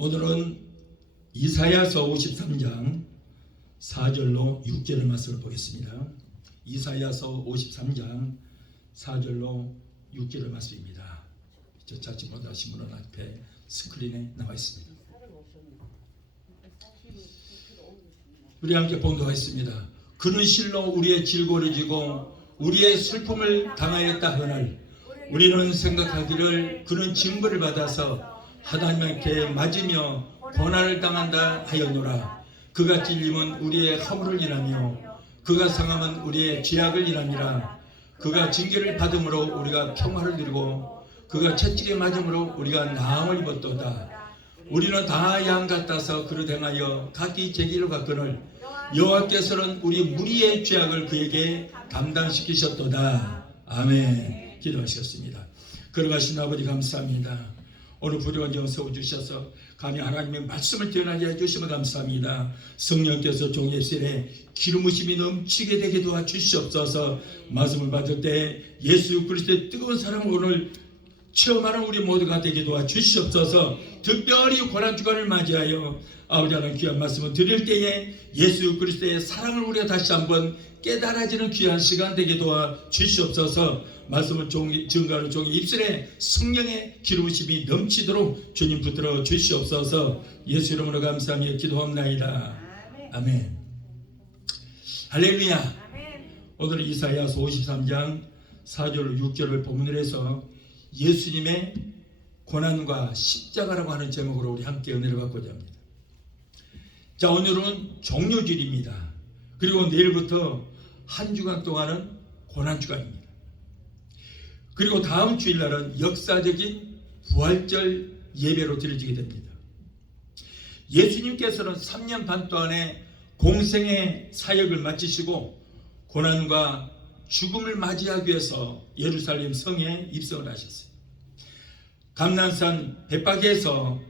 오늘은 이사야서 53장 4절로 6절의 말씀을 보겠습니다. 이사야서 53장 4절로 6절의 말씀입니다. 저 찾지 못하신 분은 앞에 스크린에 나와 있습니다. 우리 함께 봉독하겠습니다. 그는 실로 우리의 질고를 지고 우리의 슬픔을 당하였다 하늘 우리는 생각하기를 그는 징벌을 받아서 하나님께 맞으며 고난을 당한다 하였노라. 그가 찔림은 우리의 허물을 인하며 그가 상함은 우리의 죄악을 인함이라. 그가 징계를 받음으로 우리가 평화를 누리고 그가 채찍에 맞음으로 우리가 나음을 입었도다. 우리는 다 양 같아서 그릇 행하여 각기 제 길로 갔거늘 여호와께서는 우리 무리의 죄악을 그에게 담당시키셨도다. 아멘. 기도하시겠습니다. 걸어가신 아버지 감사합니다. 오늘 부요한 정 세워주셔서 감히 하나님의 말씀을 전하게 해주시면 감사합니다. 성령께서 종의 입술에 기름 부으심이 넘치게 되게 도와주시옵소서. 말씀을 받을 때 예수 그리스도의 뜨거운 사랑을 오늘 체험하는 우리 모두가 되게 도와주시옵소서. 특별히 고난주간을 맞이하여 아버지 하나님 귀한 말씀을 드릴 때에 예수 그리스도의 사랑을 우리가 다시 한번 깨달아지는 귀한 시간 되게 도와주시옵소서. 말씀을 증거하는 종의 입술에 성령의 기름부심이 넘치도록 주님 붙들어 주시옵소서. 예수 이름으로 감사하며 기도합나이다. 아멘. 할렐루야. 오늘 이사야서 53장 4절 6절을 본문으로 해서 예수님의 고난과 십자가라고 하는 제목으로 우리 함께 은혜를 받고자 합니다. 자, 오늘은 종료주일입니다. 그리고 내일부터 한 주간 동안은 고난주간입니다. 그리고 다음 주일날은 역사적인 부활절 예배로 드려지게 됩니다. 예수님께서는 3년 반 동안의 공생의 사역을 마치시고 고난과 죽음을 맞이하기 위해서 예루살렘 성에 입성을 하셨어요. 감난산 벳바게에서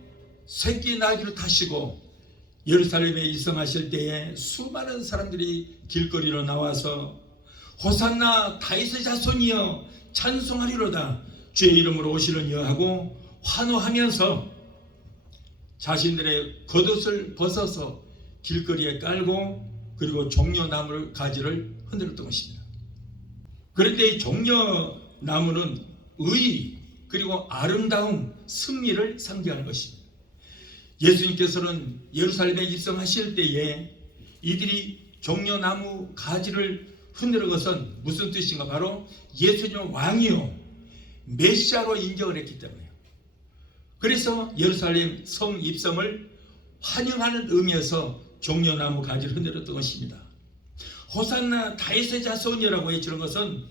새끼 나귀를 타시고 예루살렘에 입성하실 때에 수많은 사람들이 길거리로 나와서 호산나 다윗의 자손이여 찬송하리로다 주의 이름으로 오시는 이여 하고 환호하면서 자신들의 겉옷을 벗어서 길거리에 깔고 그리고 종려나무 가지를 흔들었던 것입니다. 그런데 이 종려나무는 의 그리고 아름다움, 승리를 상징하는 것입니다. 예수님께서는 예루살렘에 입성하실 때에 이들이 종려나무 가지를 흔드는 것은 무슨 뜻인가? 바로 예수님은 왕이요 메시아로 인정을 했기 때문에요. 그래서 예루살렘 성 입성을 환영하는 의미에서 종려나무 가지를 흔들었던 것입니다. 호산나 다윗의 자손이라고 외치는 것은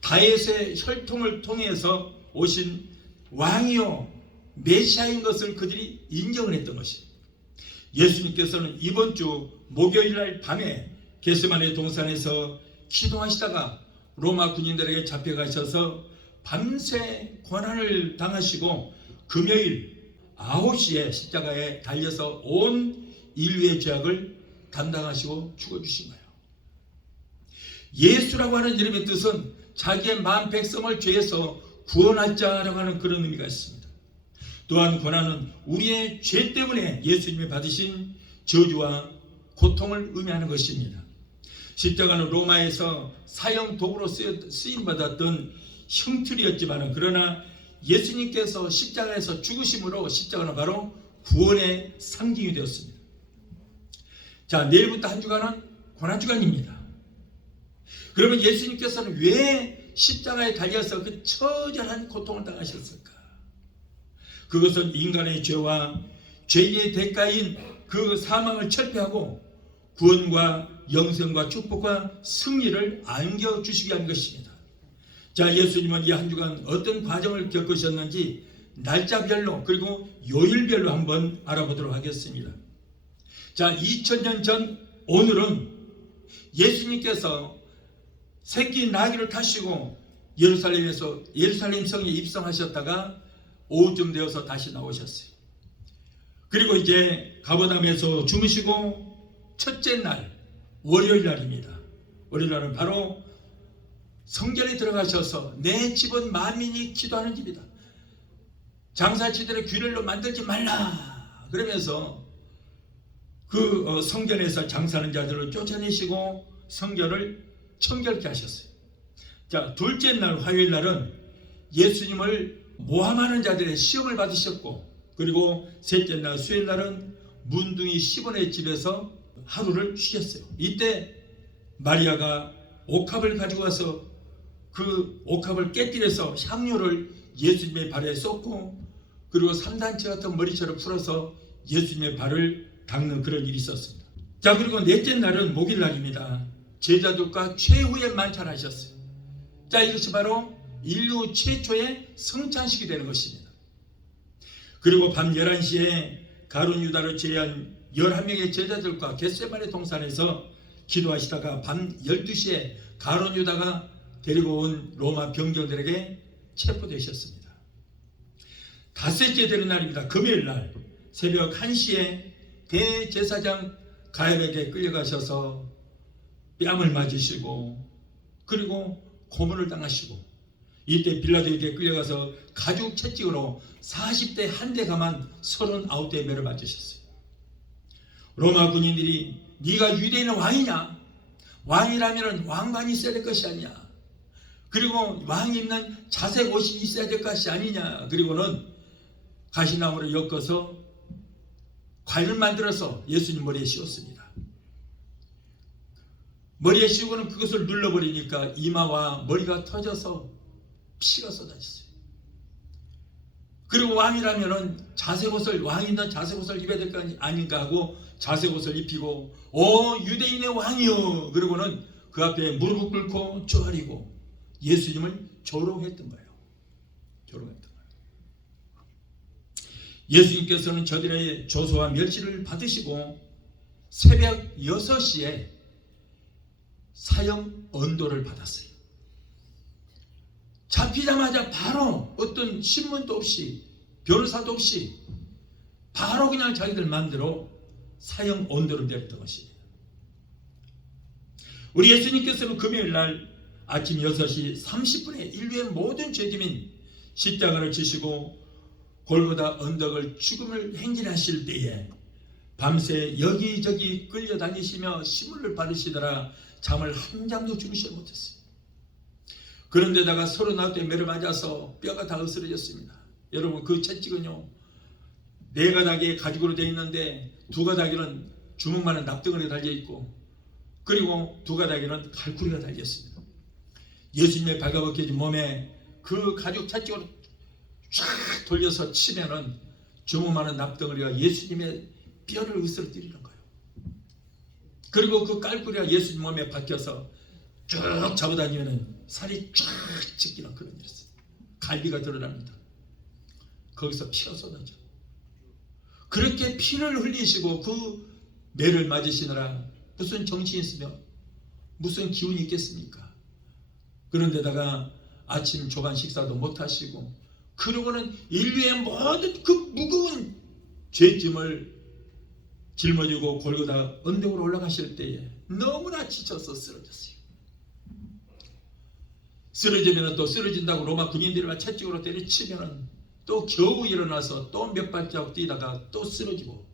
다윗의 혈통을 통해서 오신 왕이요 메시아인 것을 그들이 인정을 했던 것입니다. 예수님께서는 이번 주 목요일날 밤에 겟세마네 동산에서 기도하시다가 로마 군인들에게 잡혀가셔서 밤새 고난을 당하시고 금요일 9시에 십자가에 달려서 온 인류의 죄악을 담당하시고 죽어주신 거예요. 예수라고 하는 이름의 뜻은 자기의 만 백성을 죄에서 구원할 자라고 하는 그런 의미가 있습니다. 또한 고난은 우리의 죄 때문에 예수님이 받으신 저주와 고통을 의미하는 것입니다. 십자가는 로마에서 사형 도구로 쓰임받았던 형틀이었지만 그러나 예수님께서 십자가에서 죽으심으로 십자가는 바로 구원의 상징이 되었습니다. 자, 내일부터 한 주간은 고난주간입니다. 그러면 예수님께서는 왜 십자가에 달려서 그 처절한 고통을 당하셨을까? 그것은 인간의 죄와 죄의 대가인 그 사망을 철폐하고 구원과 영생과 축복과 승리를 안겨주시기 위한 것입니다. 자, 예수님은 이 한 주간 어떤 과정을 겪으셨는지 날짜별로 그리고 요일별로 한번 알아보도록 하겠습니다. 자, 2000년 전 오늘은 예수님께서 새끼 나귀를 타시고 예루살렘 성에 입성하셨다가 오후쯤 되어서 다시 나오셨어요. 그리고 이제 가버나움에서 주무시고 첫째 날 월요일 날입니다. 월요일 날은 바로 성전에 들어가셔서 내 집은 만민이 기도하는 집이다. 장사치들의 규례로 만들지 말라. 그러면서 그 성전에서 장사하는 자들을 쫓아내시고 성전을 청결케 하셨어요. 자, 둘째 날 화요일 날은 예수님을 모함하는 자들의 시험을 받으셨고, 그리고 셋째 날 수요일 날은 문둥이 시몬의 집에서 하루를 쉬셨어요. 이때 마리아가 옥합을 가지고 와서 그 옥합을 깨뜨려서 향료를 예수님의 발에 쏟고, 그리고 삼단체 같은 머리채로 풀어서 예수님의 발을 닦는 그런 일이 있었습니다. 자, 그리고 넷째 날은 목요일 날입니다. 제자들과 최후의 만찬하셨어요. 자, 이것이 바로 인류 최초의 성찬식이 되는 것입니다. 그리고 밤 11시에 가룟 유다를 제외한 11명의 제자들과 겟세마네 동산에서 기도하시다가 밤 12시에 가룟 유다가 데리고 온 로마 병정들에게 체포되셨습니다. 닷새째 되는 날입니다. 금요일 날 새벽 1시에 대제사장 가야에게 끌려가셔서 뺨을 맞으시고, 그리고 고문을 당하시고, 이때 빌라도에게 끌려가서 가죽 채찍으로 40대 한 대 가만 39대 매를 맞으셨어요. 로마 군인들이 네가 유대인의 왕이냐? 왕이라면 왕관이 있어야 될 것이 아니냐? 그리고 왕이 입는 자색 옷이 있어야 될 것이 아니냐? 그리고는 가시나무를 엮어서 과일을 만들어서 예수님 머리에 씌웠습니다. 머리에 씌우고는 그것을 눌러버리니까 이마와 머리가 터져서 피가 쏟아졌어요. 그리고 왕이라면은 자색옷을, 왕이 있는 자색옷을 입어야 될 거 아닌가 하고 자색옷을 입히고, 오 유대인의 왕이요, 그러고는 그 앞에 무릎을 꿇고 쪼아리고 예수님을 조롱했던 거예요. 조롱했던 거예요. 예수님께서는 저들의 조소와 멸시를 받으시고 새벽 6시에 사형 언도를 받았어요. 잡히자마자 바로 어떤 신문도 없이 변호사도 없이 바로 그냥 자기들 마음대로 사형 언도를 내렸던 것입니다. 우리 예수님께서는 금요일 날 아침 6시 30분에 인류의 모든 죄짐인 십자가를 지시고 골고다 언덕을 죽음을 행진하실 때에 밤새 여기저기 끌려다니시며 시물을 바르시더라 잠을 한 잠도 주무시지 못했어요. 그런데다가 39대 매를 맞아서 뼈가 다 으스러졌습니다. 여러분, 그 채찍은요 4가닥의 가죽으로 되어 있는데 2가닥에는 주먹만한 납덩어리가 달려있고, 그리고 2가닥에는 칼쿠리가 달렸습니다. 예수님의 발가벗겨진 몸에 그 가죽 채찍으로 쫙 돌려서 치면은 주먹만한 납덩어리가 예수님의 뼈를 으스러뜨리는 거예요. 그리고 그 깔꾸리가 예수님 몸에 박혀서 쭉 잡아다니면은 살이 쫙 찢기는 그런 일이었어요. 갈비가 드러납니다. 거기서 피가 쏟아져. 그렇게 피를 흘리시고 그 매를 맞으시느라 무슨 정신이 있으며 무슨 기운이 있겠습니까? 그런데다가 아침 조반 식사도 못 하시고, 그러고는 인류의 모든 그 무거운 죄짐을 짊어지고 골고다 언덕으로 올라가실 때에 너무나 지쳐서 쓰러졌어요. 쓰러지면 또 쓰러진다고 로마 군인들이 채찍으로 때려치면 또 겨우 일어나서 또 몇 발자국 뛰다가 또 쓰러지고,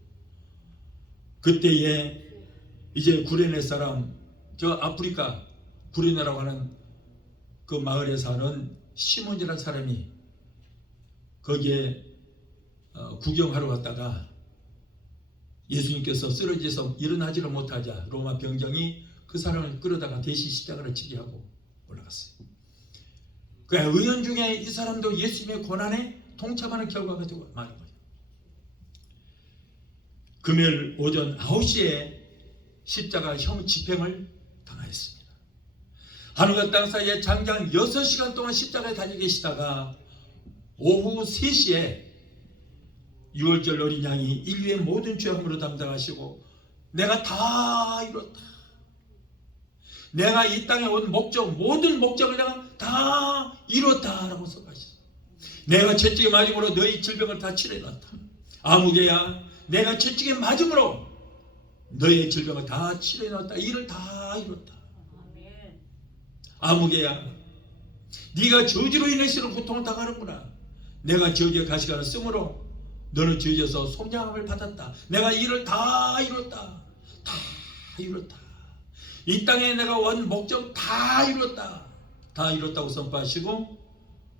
그때에 이제 구레네 사람, 저 아프리카 구레네라고 하는 그 마을에 사는 시몬이라는 사람이 거기에 구경하러 갔다가 예수님께서 쓰러져서 일어나지를 못하자 로마 병정이 그 사람을 끌어다가 대신 십자가를 지게 하고 올라갔어요. 그 의원 중에 이 사람도 예수님의 고난에 동참하는 결과가 되고 말인 거예요. 금요일 오전 9시에 십자가형 집행을 당하였습니다. 하늘과 땅 사이에 장장 6시간 동안 십자가에 달려 계시다가 오후 3시에 6월절 어린 양이 인류의 모든 죄악으로 담당하시고 내가 다 이뤘다. 내가 이 땅에 온 목적, 모든 목적을 내가 다 이뤘다라고 선포하셨어요. 내가 채찍에 맞음으로 너희 질병을 다 치료해놨다. 아무개야, 내가 채찍에 맞음으로 너의 질병을 다 치료해놨다. 일을 다 이뤘다. 아무개야, 네가 저주로 인해서 고통을 당하는구나. 내가 저주의 가시관을 쓰므로 너는 저주에서 속량함을 받았다. 내가 일을 다 이뤘다. 다 이뤘다. 이 땅에 내가 원 목적 다 이뤘다. 다 이뤘다고 선포하시고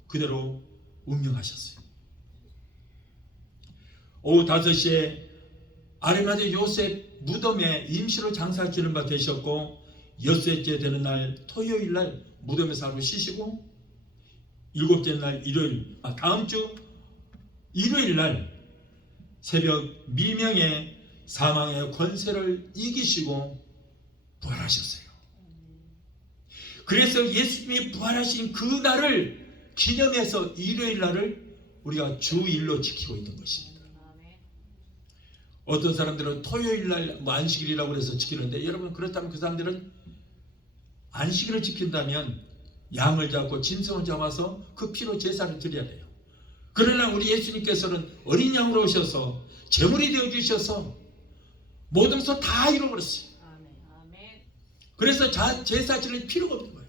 그대로 운명하셨어요. 오후 5시에 아리마대 요셉 무덤에 임시로 장사 주는 바 되셨고 엿새째 되는 날 토요일 날 무덤에서 하루 쉬시고 일곱째 날 일요일 다음 주 일요일 날 새벽 미명에 사망의 권세를 이기시고 부활하셨어요. 그래서 예수님이 부활하신 그 날을 기념해서 일요일 날을 우리가 주일로 지키고 있는 것입니다. 어떤 사람들은 토요일 날 안식일이라고 해서 지키는데 여러분 그렇다면 그 사람들은 안식일을 지킨다면 양을 잡고 짐승을 잡아서 그 피로 제사를 드려야 돼요. 그러나 우리 예수님께서는 어린 양으로 오셔서 제물이 되어 주셔서 모든 것을 다 이루어버렸어요. 그래서 제사 지낼 필요가 없는 거예요.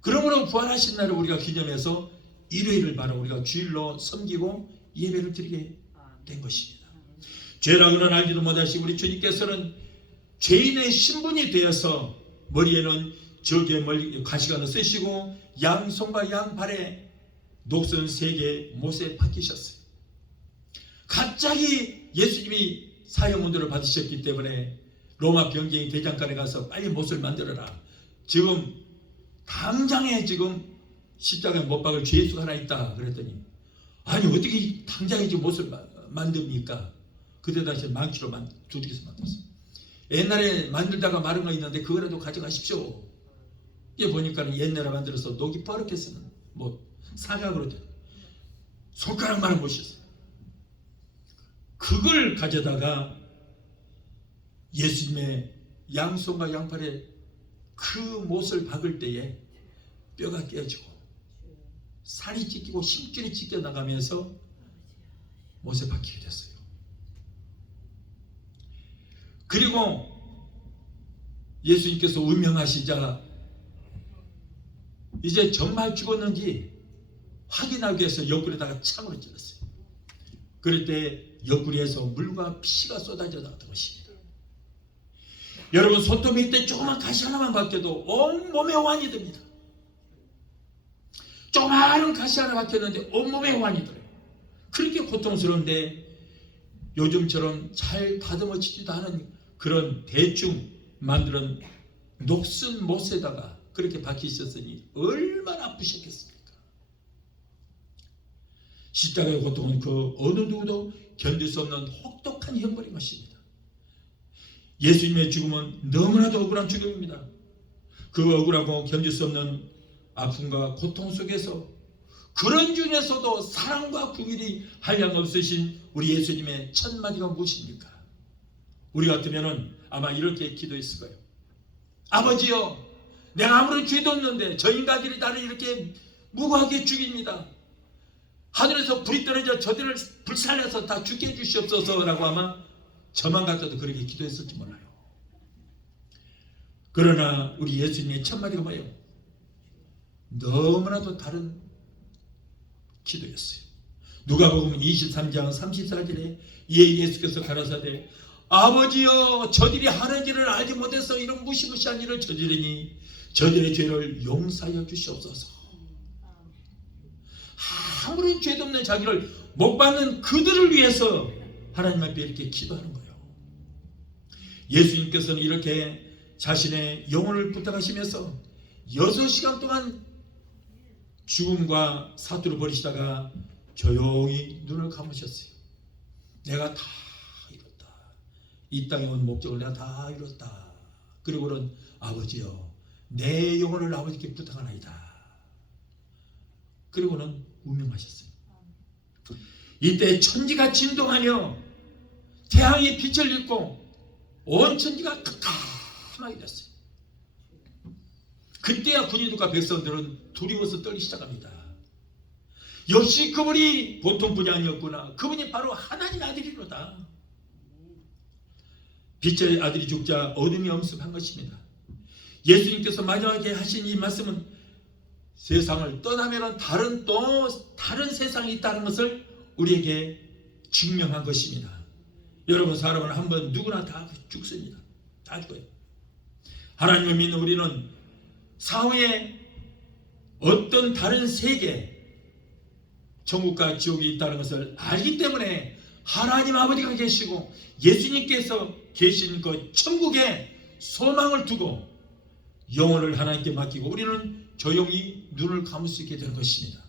그러므로 부활하신 날을 우리가 기념해서 일요일을 바로 우리가 주일로 섬기고 예배를 드리게 된 것입니다. 죄라고는 알지도 못하시고 우리 주님께서는 죄인의 신분이 되어서 머리에는 저주의 가시관을 쓰시고 양손과 양발에 녹슨 3개 못에 박히셨어요. 갑자기 예수님이 사형문도를 받으셨기 때문에 로마 병정이 대장간에 가서 빨리 못을 만들어라. 지금 당장에 지금 십자가에 못 박을 죄수가 하나 있다 그랬더니 아니 어떻게 당장에 지금 못을 만듭니까? 그때 당시 망치로 두들겨서 만들었어요. 옛날에 만들다가 마른 거 있는데 그거라도 가져가십시오. 이게 보니까 옛날에 만들어서 녹이 빠르게 쓰는 사각으로 된 손가락만한 못이었어요. 그걸 가져다가 예수님의 양손과 양팔에 그 못을 박을 때에 뼈가 깨지고 살이 찢기고 힘줄이 찢겨 나가면서 못에 박히게 됐어요. 그리고 예수님께서 운명하시자 이제 정말 죽었는지 확인하기 위해서 옆구리에다가 창으로 찔렀어요. 그럴 때 옆구리에서 물과 피가 쏟아져 나왔던 것입니다. 여러분 손톱 밑에 조그만 가시 하나만 박혀도 온몸에 환이 듭니다. 조그마한 가시 하나 박혔는데 온몸에 환이 들어요. 그렇게 고통스러운데 요즘처럼 잘 다듬어지지도 않은 그런 대충 만드는 녹슨 못에다가 그렇게 박히셨으니 얼마나 아프셨겠습니까? 십자가의 고통은 그 어느 누구도 견딜 수 없는 혹독한 형벌인 것입니다. 예수님의 죽음은 너무나도 억울한 죽음입니다. 그 억울하고 견딜 수 없는 아픔과 고통 속에서 그런 중에서도 사랑과 긍휼이 한량없으신 우리 예수님의 첫 마디가 무엇입니까? 우리 같으면 아마 이렇게 기도했을 거예요. 아버지여, 내가 아무런 죄도 없는데 저 인간들이 나를 이렇게 무고하게 죽입니다. 하늘에서 불이 떨어져 저들을 불살려서 다 죽게 해주시옵소서라고 아마 저만 같아도 그렇게 기도했을지 몰라요. 그러나 우리 예수님의 첫 마디가 뭐예요? 너무나도 다른 기도였어요. 누가복음 23장 34절에 예수께서 가라사대 아버지여 저들이 하는 일을 알지 못해서 이런 무시무시한 일을 저지르니 저들의 죄를 용서하여 주시옵소서. 아무런 죄도 없는 자기를 못 받는 그들을 위해서 하나님 앞에 이렇게 기도하는 거예요. 예수님께서는 이렇게 자신의 영혼을 부탁하시면서 6시간 동안 죽음과 사투를 벌이시다가 조용히 눈을 감으셨어요. 내가 다 이뤘다. 이 땅에 온 목적을 내가 다 이뤘다. 그리고는 아버지여 내 영혼을 아버지께 부탁하나이다. 그리고는 운명하셨어요. 이때 천지가 진동하며 태양이 빛을 잃고 온 천지가 깜깜하게 됐어요. 그때야 군인들과 백성들은 두려워서 떨기 시작합니다. 역시 그분이 보통 분이 아니었구나. 그분이 바로 하나님 아들이로다. 빛의 아들이 죽자 어둠이 엄습한 것입니다. 예수님께서 마지막에 하신 이 말씀은 세상을 떠나면 다른 세상이 있다는 것을 우리에게 증명한 것입니다. 여러분, 사람은 한번 누구나 다 죽습니다. 다 죽어요. 하나님을 믿는 우리는 사후에 어떤 다른 세계, 천국과 지옥이 있다는 것을 알기 때문에 하나님 아버지가 계시고 예수님께서 계신 그 천국에 소망을 두고 영혼을 하나님께 맡기고 우리는 조용히 눈을 감을 수 있게 된 것입니다.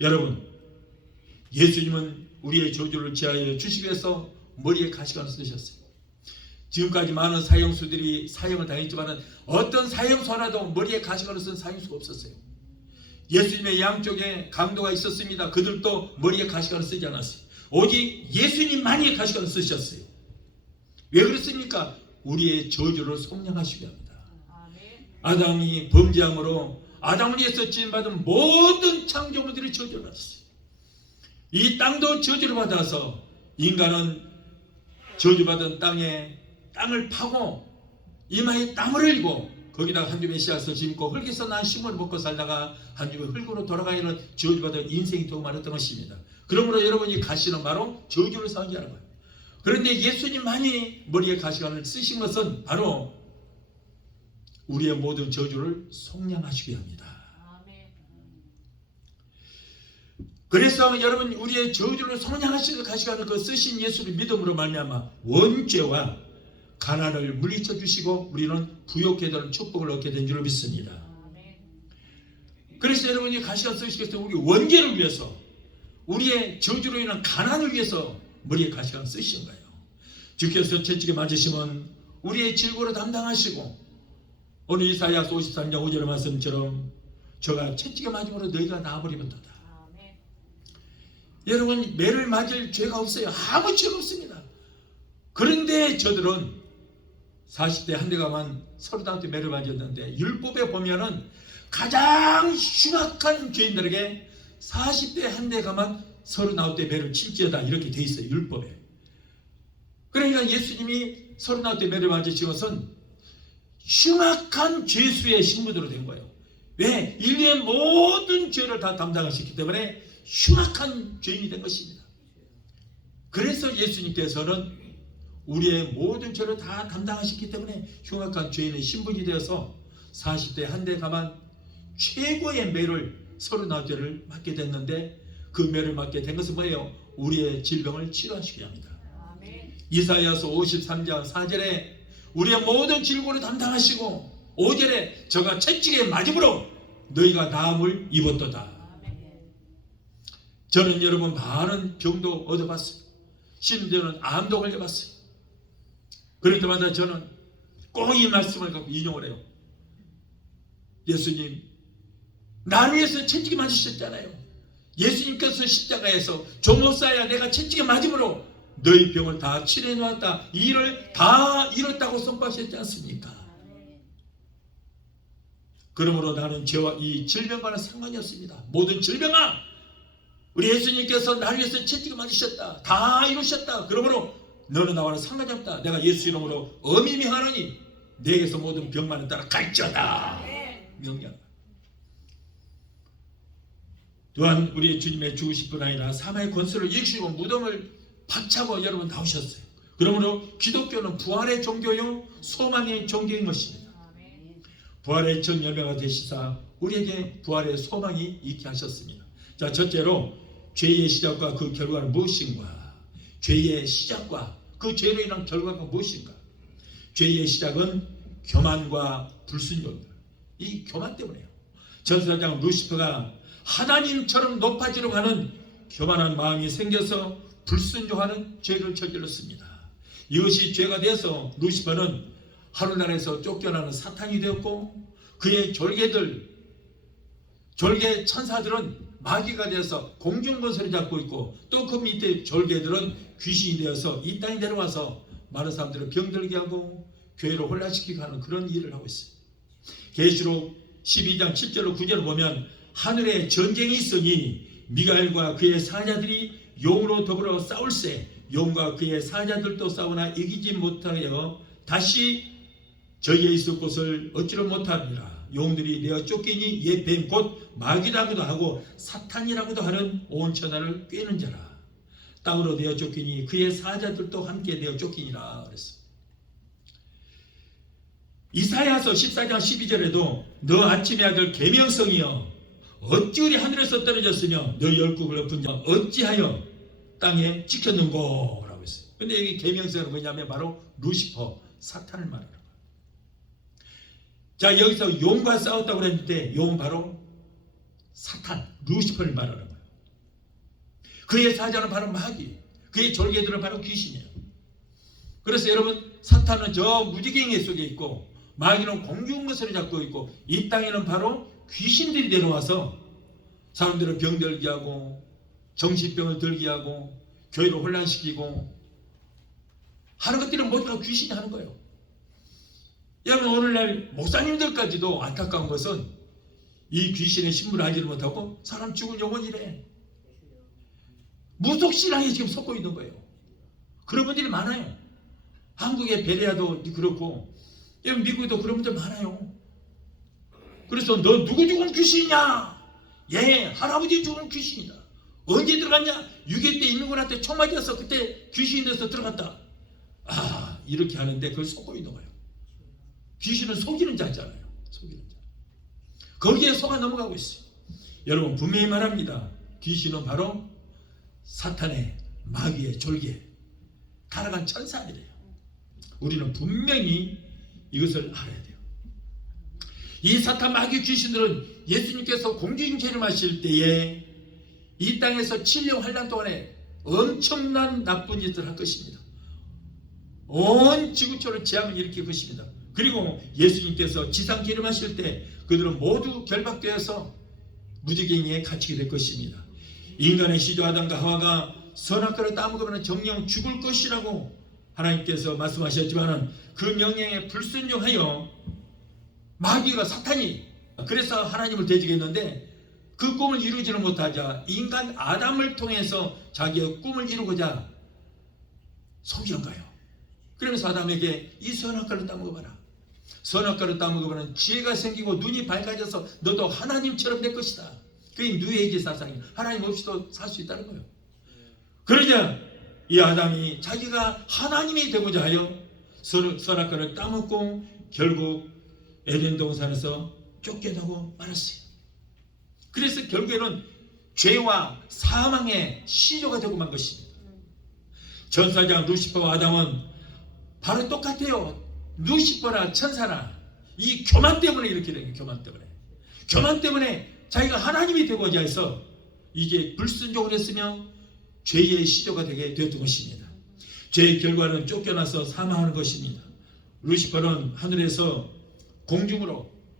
여러분, 예수님은 우리의 저주를 제하여 주시기 위해서 머리에 가시관을 쓰셨어요. 지금까지 많은 사형수들이 사형을 당했지만 어떤 사형수 하나도 머리에 가시관을 쓴 사형수가 없었어요. 예수님의 양쪽에 강도가 있었습니다. 그들도 머리에 가시관을 쓰지 않았어요. 오직 예수님만이 가시관을 쓰셨어요. 왜 그렇습니까? 우리의 저주를 속량하시기 합니다. 아담이 범죄함으로 아담을 위해서 지음받은 모든 창조물들이 저주를 받았어요. 이 땅도 저주를 받아서 인간은 저주받은 땅을 파고 이마에 땀을 흘리고 거기다가 한 줌의 씨앗을 심고 흙에서 난 식물을 먹고 살다가 한 줌의 흙으로 돌아가기는 저주받은 인생이 더 많았던 것입니다. 그러므로 여러분이 가시는 바로 저주를 상기하는 거예요. 그런데 예수님만이 머리에 가시관을 쓰신 것은 바로 우리의 모든 저주를 속량하시게 합니다. 그래서 여러분, 우리의 저주를 속량하시는 가시관을 그 쓰신 예수를 믿음으로 말미암아 원죄와 가난을 물리쳐 주시고 우리는 부욕해 되는 축복을 얻게 된 줄 믿습니다. 그래서 여러분이 가시관 쓰시겠어요? 우리 원죄를 위해서, 우리의 저주로 인한 가난을 위해서 머리에 가시관 쓰신 거예요. 주께서 채찍에 맞으시면 우리의 질고를 담당하시고 오늘 이사야서 53장 5절의 말씀처럼 저가 채찍에 맞음으로 너희가 나아버리면도다. 여러분, 매를 맞을 죄가 없어요. 아무 죄가 없습니다. 그런데 저들은 40대 한 대 가만 35대 매를 맞았는데 율법에 보면은 가장 흉악한 죄인들에게 40대 한 대 가만 39대 매를 침지하다 이렇게 돼 있어요. 율법에. 그러니까 예수님이 39대 매를 맞으신 것은 흉악한 죄수의 신분으로 된 거예요. 왜? 인류의 모든 죄를 다 담당하셨기 때문에 흉악한 죄인이 된 것입니다. 그래서 예수님께서는 우리의 모든 죄를 다 담당하셨기 때문에 흉악한 죄인의 신분이 되어서 40대 한 대 가만 최고의 매를 39대를 맞게 됐는데 그 매를 맞게 된 것은 뭐예요? 우리의 질병을 치료하시게 합니다. 이사야서 53장 4절에 우리의 모든 질고를 담당하시고 5절에 저가 채찍에 맞음으로 너희가 나음을 입었도다. 저는 여러분 많은 병도 얻어봤어요. 심지어는 암도 걸려봤어요. 그럴 때마다 저는 꼭 이 말씀을 갖고 인용을 해요. 예수님, 나를 위해서 채찍에 맞으셨잖아요. 예수님께서 십자가에서 종로사야 내가 채찍에 맞음으로 너희 병을 다 치료해 놓았다. 이 일을 다 이뤘다고 선포하셨지 않습니까? 그러므로 나는 죄와 이 질병과는 상관이 없습니다. 모든 질병아, 우리 예수님께서 나를 위해서 채찍에 맞으셨다. 다 이루셨다. 그러므로 너는 나와는 상관이 없다. 내가 예수 이름으로 엄히 명하노니 내게서 모든 병만은 따라 갈지어다. 명령. 또한 우리 주님의 죽으실 뿐 아니라 사망의 권세를 이기시고 무덤을 박차고 여러분 나오셨어요. 그러므로 기독교는 부활의 종교요 소망의 종교인 것입니다. 부활의 전 열매가 되시사 우리에게 부활의 소망이 있게 하셨습니다. 자, 첫째로 죄의 시작과 그 결과는 무엇인가? 죄의 시작과 그 죄로 인한 결과가 무엇인가? 죄의 시작은 교만과 불순종입니다. 이 교만 때문에요. 전사장 루시퍼가 하나님처럼 높아지려고 하는 교만한 마음이 생겨서 불순종하는 죄를 저질렀습니다. 이것이 죄가 돼서 루시퍼는 하늘나라에서 쫓겨나는 사탄이 되었고, 그의 졸개 천사들은 마귀가 되어서 공중권세를 잡고 있고, 또 그 밑에 졸개들은 귀신이 되어서 이 땅에 내려와서 많은 사람들을 병들게 하고 교회를 혼란시키고 하는 그런 일을 하고 있어요. 계시록 12장 7절로 9절을 보면 하늘에 전쟁이 있으니 미가엘과 그의 사자들이 용으로 더불어 싸울세 용과 그의 사자들도 싸우나 이기지 못하여 다시 저희에 있을 곳을 얻지를 못합니다. 용들이 내어 쫓기니 옛 뱀 곧 마귀라고도 하고 사탄이라고도 하는 온 천하를 꿰는 자라. 땅으로 내어 쫓기니 그의 사자들도 함께 내어 쫓기니라 그랬어. 이사야서 14장 12절에도 너 아침의 아들 계명성이여 어찌 우리 하늘에서 떨어졌으며 너 열국을 엎은 자 어찌하여 땅에 지켰는고 라고 했어요. 근데 여기 계명성은 뭐냐면 바로 루시퍼 사탄을 말하는 거예요. 자, 여기서 용과 싸웠다고 그랬는데 용은 바로 사탄 루시퍼를 말하는 거예요. 그의 사자는 바로 마귀, 그의 졸개들은 바로 귀신이에요. 그래서 여러분, 사탄은 저 무지개에 속에 있고 마귀는 공중권세를 잡고 있고 이 땅에는 바로 귀신들이 내려와서 사람들을 병들게 하고 정신병을 들게 하고 교회를 혼란시키고 하는 것들은 모두 다 귀신이 하는 거예요. 여러분, 오늘날 목사님들까지도 안타까운 것은 이 귀신의 신분을 알지를 못하고 사람 죽은 영혼이래 무속신앙에 지금 섞고 있는 거예요. 그런 분들이 많아요. 한국의 베레아도 그렇고 미국에도 그런 분들 많아요. 그래서 너 누구 죽은 귀신이냐? 예, 할아버지 죽은 귀신이다. 언제 들어갔냐? 6.25 때 인민군한테 총 맞았어. 그때 귀신이 돼서 들어갔다. 아, 이렇게 하는데 그걸 속고 있는 거예요. 귀신은 속이는 자잖아요. 속이는 자. 거기에 속아 넘어가고 있어요. 여러분, 분명히 말합니다. 귀신은 바로 사탄의 마귀의 졸개, 타락한 천사들이에요. 우리는 분명히 이것을 알아야 돼요. 이 사탄 마귀 귀신들은 예수님께서 공중재림하실 때에 이 땅에서 7년 환란 동안에 엄청난 나쁜 일들을 할 것입니다. 온 지구촌을 재앙을 일으킬 것입니다. 그리고 예수님께서 지상 재림하실 때 그들은 모두 결박되어서 무지개에 갇히게 될 것입니다. 인간의 시조 아담과 하와가 선악과를 따먹으면 정령 죽을 것이라고 하나님께서 말씀하셨지만 그 명령에 불순종하여 마귀가 사탄이 그래서 하나님을 대적했는데 그 꿈을 이루지는 못하자 인간 아담을 통해서 자기의 꿈을 이루고자 속이는 거예요. 그러면서 아담에게 이 선악과를 따먹어봐라. 선악과를 따먹으면 지혜가 생기고 눈이 밝아져서 너도 하나님처럼 될 것이다. 그게 누에게 사상이에요. 하나님 없이도 살 수 있다는 거예요. 그러자 이 아담이 자기가 하나님이 되고자 하여 선악과를 따먹고 결국 에덴 동산에서 쫓겨나고 말았어요. 그래서 결국에는 죄와 사망의 시조가 되고 만 것입니다. 전사장 루시퍼와 아담은 바로 똑같아요. 루시퍼나 천사나 이 교만 때문에 이렇게 된 거예요. 교만 때문에 자기가 하나님이 되고자 해서 이게 불순종을 했으며 죄의 시조가 되게 되었던 것입니다. 죄의 결과는 쫓겨나서 사망하는 것입니다. 루시퍼는 하늘에서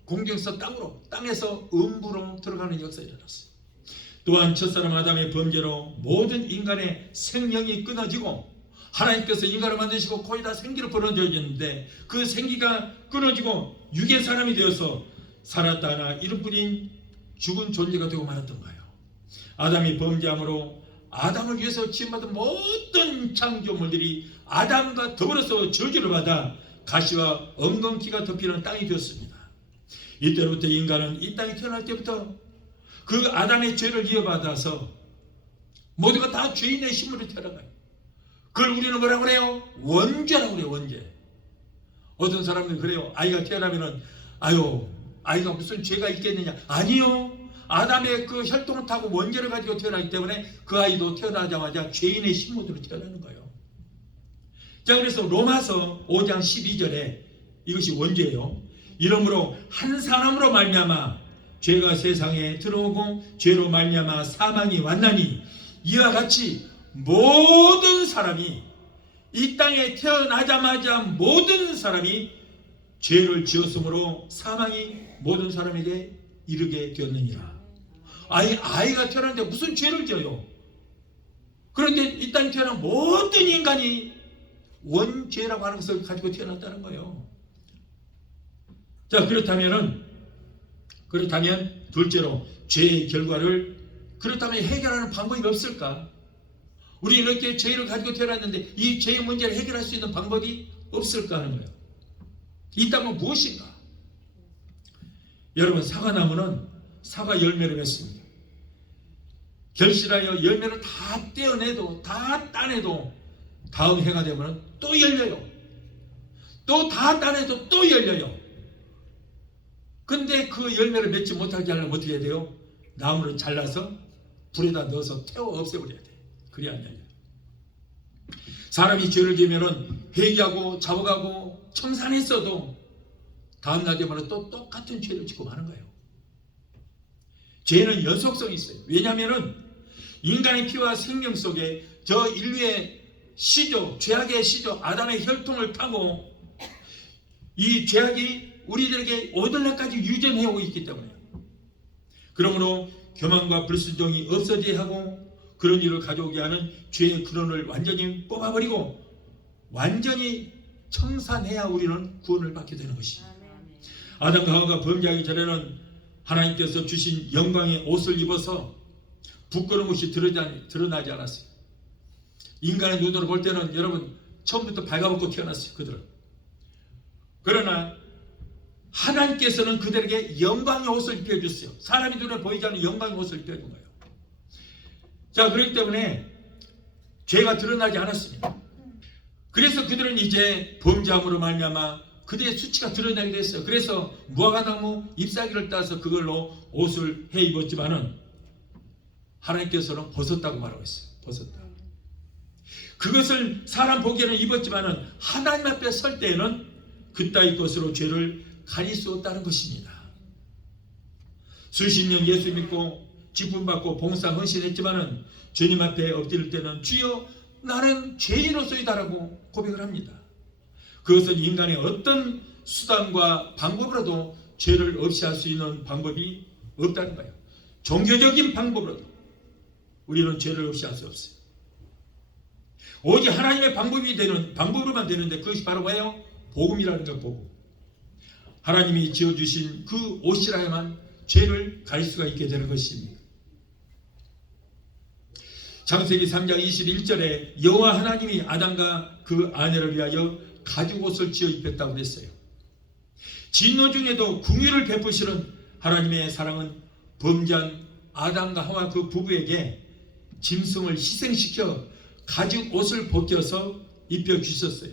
공중에서 땅으로, 땅에서 음부로 들어가는 역사가 일어났어요. 또한 첫사람 아담의 범죄로 모든 인간의 생명이 끊어지고 하나님께서 인간을 만드시고 거의 다 생기를 벌어줬는데 그 생기가 끊어지고 육의 사람이 되어서 살았다 하나 이름뿐인 죽은 존재가 되고 말았던 거예요. 아담이 범죄함으로 아담을 위해서 지음받은 모든 창조물들이 아담과 더불어서 저주를 받아 가시와 엉겅퀴가 덮이는 땅이 되었습니다. 이때부터 인간은 이 땅에 태어날 때부터 그 아담의 죄를 이어받아서 모두가 다 죄인의 신분으로 태어나가요. 그걸 우리는 뭐라고 그래요? 원죄라고 그래요. 원죄. 어떤 사람들은 그래요. 아이가 태어나면은 아이가 무슨 죄가 있겠느냐. 아니요. 아담의 그 혈통을 타고 원죄를 가지고 태어나기 때문에 그 아이도 태어나자마자 죄인의 신분으로 태어나는 거예요. 자, 그래서 로마서 5장 12절에 이것이 원죄예요. 이러므로 한 사람으로 말미암아 죄가 세상에 들어오고 죄로 말미암아 사망이 왔나니 이와 같이 모든 사람이 이 땅에 태어나자마자 모든 사람이 죄를 지었으므로 사망이 모든 사람에게 이르게 되었느니라. 아이가 태어났는데 무슨 죄를 지어요? 그런데 이 땅에 태어난 모든 인간이 원죄라고 하는 것을 가지고 태어났다는 거예요. 자, 그렇다면 둘째로 죄의 결과를 그렇다면 해결하는 방법이 없을까? 우리 이렇게 죄를 가지고 태어났는데 이 죄의 문제를 해결할 수 있는 방법이 없을까 하는 거예요. 있다면 무엇인가? 여러분, 사과나무는 사과 열매를 맺습니다. 결실하여 열매를 다 떼어내도 다 따내도 다음 해가 되면 또 열려요. 또 다 따내도 또 열려요. 근데 그 열매를 맺지 못하게 하려면 어떻게 해야 돼요? 나무를 잘라서 불에다 넣어서 태워 없애버려야 돼. 그래야 안 열려요. 사람이 죄를 지으면 회개하고 자복하고 청산했어도 다음날 되면 또 똑같은 죄를 짓고 마는 거예요. 죄는 연속성이 있어요. 왜냐하면 인간의 피와 생명 속에 저 인류의 시조, 죄악의 시조, 아담의 혈통을 타고 이 죄악이 우리들에게 오늘날까지 유전해오고 있기 때문에요. 그러므로 교만과 불순종이 없어져야 하고 그런 일을 가져오게 하는 죄의 근원을 완전히 뽑아버리고 완전히 청산해야 우리는 구원을 받게 되는 것입니다. 아담과 하와가 범죄하기 전에는 하나님께서 주신 영광의 옷을 입어서 부끄러운 것이 드러나지 않았어요. 인간의 눈으로 볼 때는 여러분 처음부터 발가벗고 태어났어요. 그들은. 그러나 하나님께서는 그들에게 영광의 옷을 입혀줬어요. 사람이 눈에 보이지 않는 영광의 옷을 입혀준 거예요. 자, 그렇기 때문에 죄가 드러나지 않았습니다. 그래서 그들은 이제 범죄함으로 말미암아 그들의 수치가 드러나게 됐어요. 그래서 무화과나무 잎사귀를 따서 그걸로 옷을 해 입었지만은 하나님께서는 벗었다고 말하고 있어요. 벗었다. 그것을 사람 보기에는 입었지만은 하나님 앞에 설 때에는 그따위 것으로 죄를 가릴 수 없다는 것입니다. 수십 년 예수 믿고 직분받고 봉사 헌신했지만은 주님 앞에 엎드릴 때는 주여 나는 죄인으로서이다라고 고백을 합니다. 그것은 인간의 어떤 수단과 방법으로도 죄를 없이 할 수 있는 방법이 없다는 거예요. 종교적인 방법으로도 우리는 죄를 없이 할 수 없어요. 오직 하나님의 방법으로만 되는데 그것이 바로 뭐예요? 복음이라는 것, 복음. 하나님이 지어주신 그 옷이라야만 죄를 가릴 수가 있게 되는 것입니다. 창세기 3장 21절에 여호와 하나님이 아담과 그 아내를 위하여 가죽 옷을 지어 입혔다고 했어요. 진노 중에도 긍휼을 베푸시는 하나님의 사랑은 범죄한 아담과 하와 그 부부에게 짐승을 희생시켜 가죽 옷을 벗겨서 입혀주셨어요.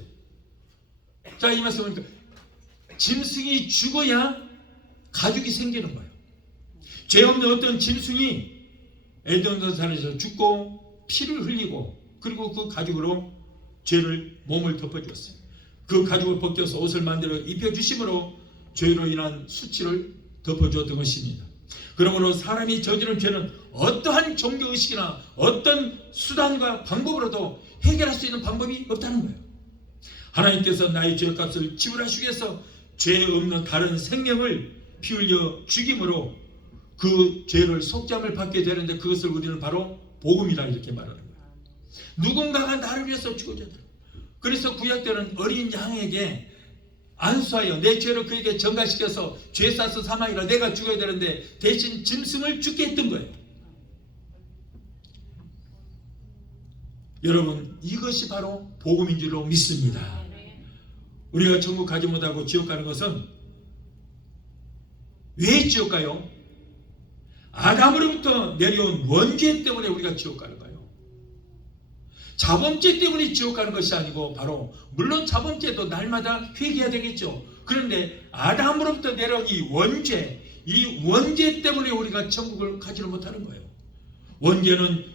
자, 이 말씀은 짐승이 죽어야 가죽이 생기는 거예요. 죄 없는 어떤 짐승이 에덴 동산에서 죽고 피를 흘리고 그리고 그 가죽으로 몸을 덮어주었어요. 그 가죽을 벗겨서 옷을 만들어 입혀주심으로 죄로 인한 수치를 덮어주었던 것입니다. 그러므로 사람이 저지른 죄는 어떠한 종교의식이나 어떤 수단과 방법으로도 해결할 수 있는 방법이 없다는 거예요. 하나님께서 나의 죄값을 지불하시기 위해서 죄 없는 다른 생명을 피 흘려 죽임으로 그 죄를 속죄함을 받게 되는데 그것을 우리는 바로 복음이라 이렇게 말하는 거예요. 누군가가 나를 위해서 죽어줘야 돼요. 그래서 구약 때는 어린 양에게 안수하여 내 죄를 그에게 전가시켜서 죄 싸서 사망이라 내가 죽어야 되는데 대신 짐승을 죽게 했던 거예요. 여러분, 이것이 바로 복음인 줄로 믿습니다. 우리가 천국 가지 못하고 지옥 가는 것은 왜 지옥 가요? 아담으로부터 내려온 원죄 때문에 우리가 지옥 가는 거예요. 자범죄 때문에 지옥 가는 것이 아니고 바로 물론 자범죄도 날마다 회개해야 되겠죠. 그런데 아담으로부터 내려온 이 원죄, 이 원죄 때문에 우리가 천국을 가지를 못하는 거예요. 원죄는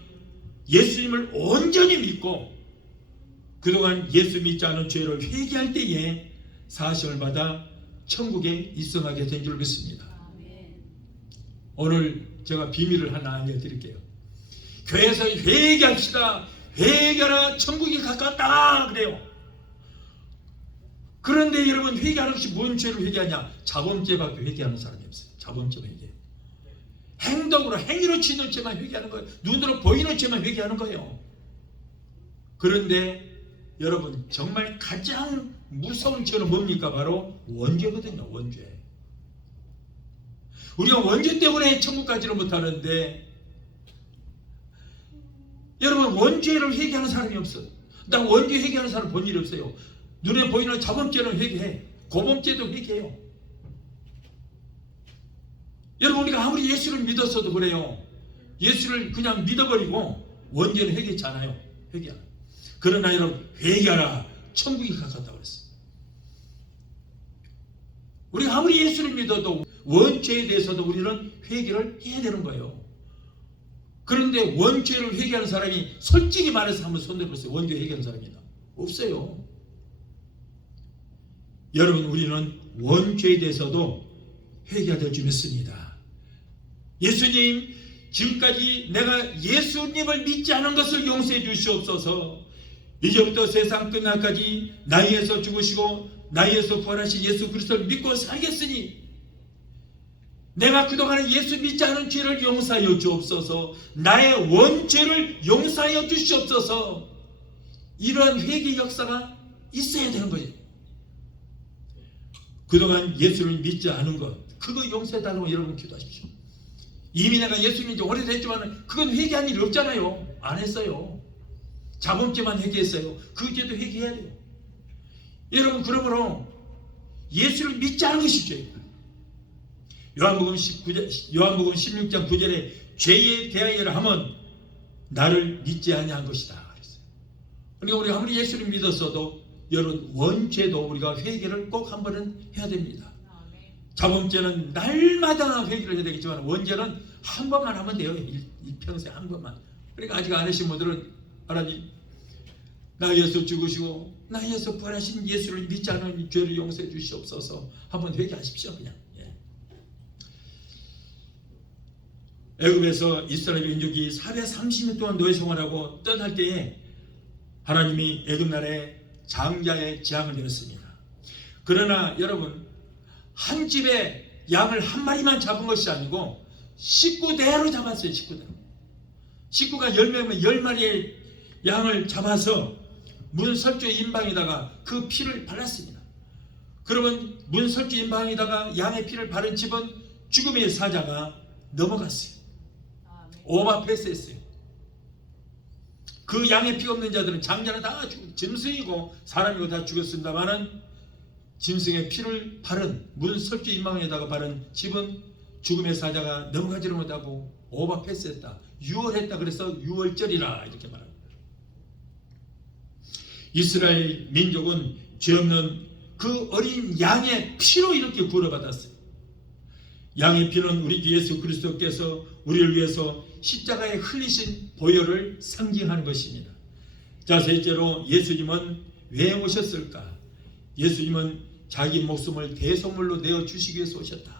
예수님을 온전히 믿고 그동안 예수 믿지 않은 죄를 회개할 때에 사심을 받아 천국에 입성하게 된 줄 믿습니다. 오늘 제가 비밀을 하나 알려드릴게요. 교회에서 회개합시다. 회개하라. 천국이 가깝다. 그래요. 그런데 여러분, 회개하는 것이 뭔 죄를 회개하냐? 자범죄밖에 회개하는 사람이 없어요. 자범죄만 회개. 행동으로, 행위로 치는 죄만 회개하는 거예요. 눈으로 보이는 죄만 회개하는 거예요. 그런데 여러분, 정말 가장 무서운 죄는 뭡니까? 바로 원죄거든요. 원죄. 우리가 원죄 때문에 천국 가지를 못하는데, 여러분, 원죄를 회개하는 사람이 없어요. 나 원죄 회개하는 사람 본 일이 없어요. 눈에 보이는 자범죄는 회개해. 고범죄도 회개해요. 여러분, 우리가 아무리 예수를 믿었어도 그래요. 예수를 그냥 믿어버리고 원죄는 회개치 않아요. 회개하라. 그러나 여러분, 회개하라. 천국이 가깝다고 그랬어요. 우리가 아무리 예수를 믿어도 원죄에 대해서도 우리는 회개를 해야 되는 거예요. 그런데 원죄를 회개하는 사람이 솔직히 말해서 한번 손 들어보세요. 원죄 회개하는 사람이 있나? 없어요. 여러분, 우리는 원죄에 대해서도 회개가 될 줄 믿습니다. 예수님, 지금까지 내가 예수님을 믿지 않은 것을 용서해 주시옵소서. 이제부터 세상 끝날까지 나에 위해서 죽으시고 나에 위해서 부활하신 예수 그리스도를 믿고 살겠으니 내가 그동안에 예수 믿지 않은 죄를 용서하여 주옵소서. 나의 원죄를 용서하여 주시옵소서. 이러한 회개 역사가 있어야 되는 거예요. 그동안 예수를 믿지 않은 것, 그거 용서해달라고 여러분 기도하십시오. 이미 내가 예수 믿은 지 오래됐지만 그건 회개한 일이 없잖아요. 안 했어요. 자범죄만 회개했어요. 그 죄도 회개해야 돼요. 여러분, 그러므로 예수를 믿지 않은 것이 죄예요. 요한복음 16장 9절에 죄에 대하여라 하면 나를 믿지 아니한 것이다 그랬어요. 그러니까 우리가 아무리 예수를 믿었어도 여러분, 원죄도 우리가 회개를 꼭 한 번은 해야 됩니다. 자범죄는 날마다 회개를 해야 되겠지만 원죄는 한 번만 하면 돼요. 일평생 한 번만. 그러니까 아직 안 하신 분들은 하나님, 나 위해서 죽으시고 나 위해서 부활하신 예수를 믿지 않은 죄를 용서해 주시옵소서. 한번 회개하십시오. 그냥. 애굽에서 이스라엘 민족이 430년 동안 노예 생활하고 떠날 때에 하나님이 애굽 나라에 장자의 재앙을 내렸습니다. 그러나 여러분, 한 집에 양을 한 마리만 잡은 것이 아니고 식구대로 잡았어요. 식구가 10명이면 10마리의 양을 잡아서 문 설주 임방에다가 그 피를 발랐습니다. 그러면 문 설주 임방에다가 양의 피를 바른 집은 죽음의 사자가 넘어갔어요. 오버패스했어요. 그 양의 피 없는 자들은 장자는 다 짐승이고 사람이고 다 죽었습니다마는 짐승의 피를 바른 문 설주 임방에다가 바른 집은 죽음의 사자가 넘어가지를 못하고 오버패스했다. 유월했다. 그래서 유월절이라 이렇게 말합니다. 이스라엘 민족은 죄 없는 그 어린 양의 피로 이렇게 구원받았어요. 양의 피는 우리 주 예수 그리스도께서 우리를 위해서 십자가에 흘리신 보혈을 상징하는 것입니다. 자, 셋째로 예수님은 왜 오셨을까? 예수님은 자기 목숨을 대속물로 내어주시기 위해서 오셨다.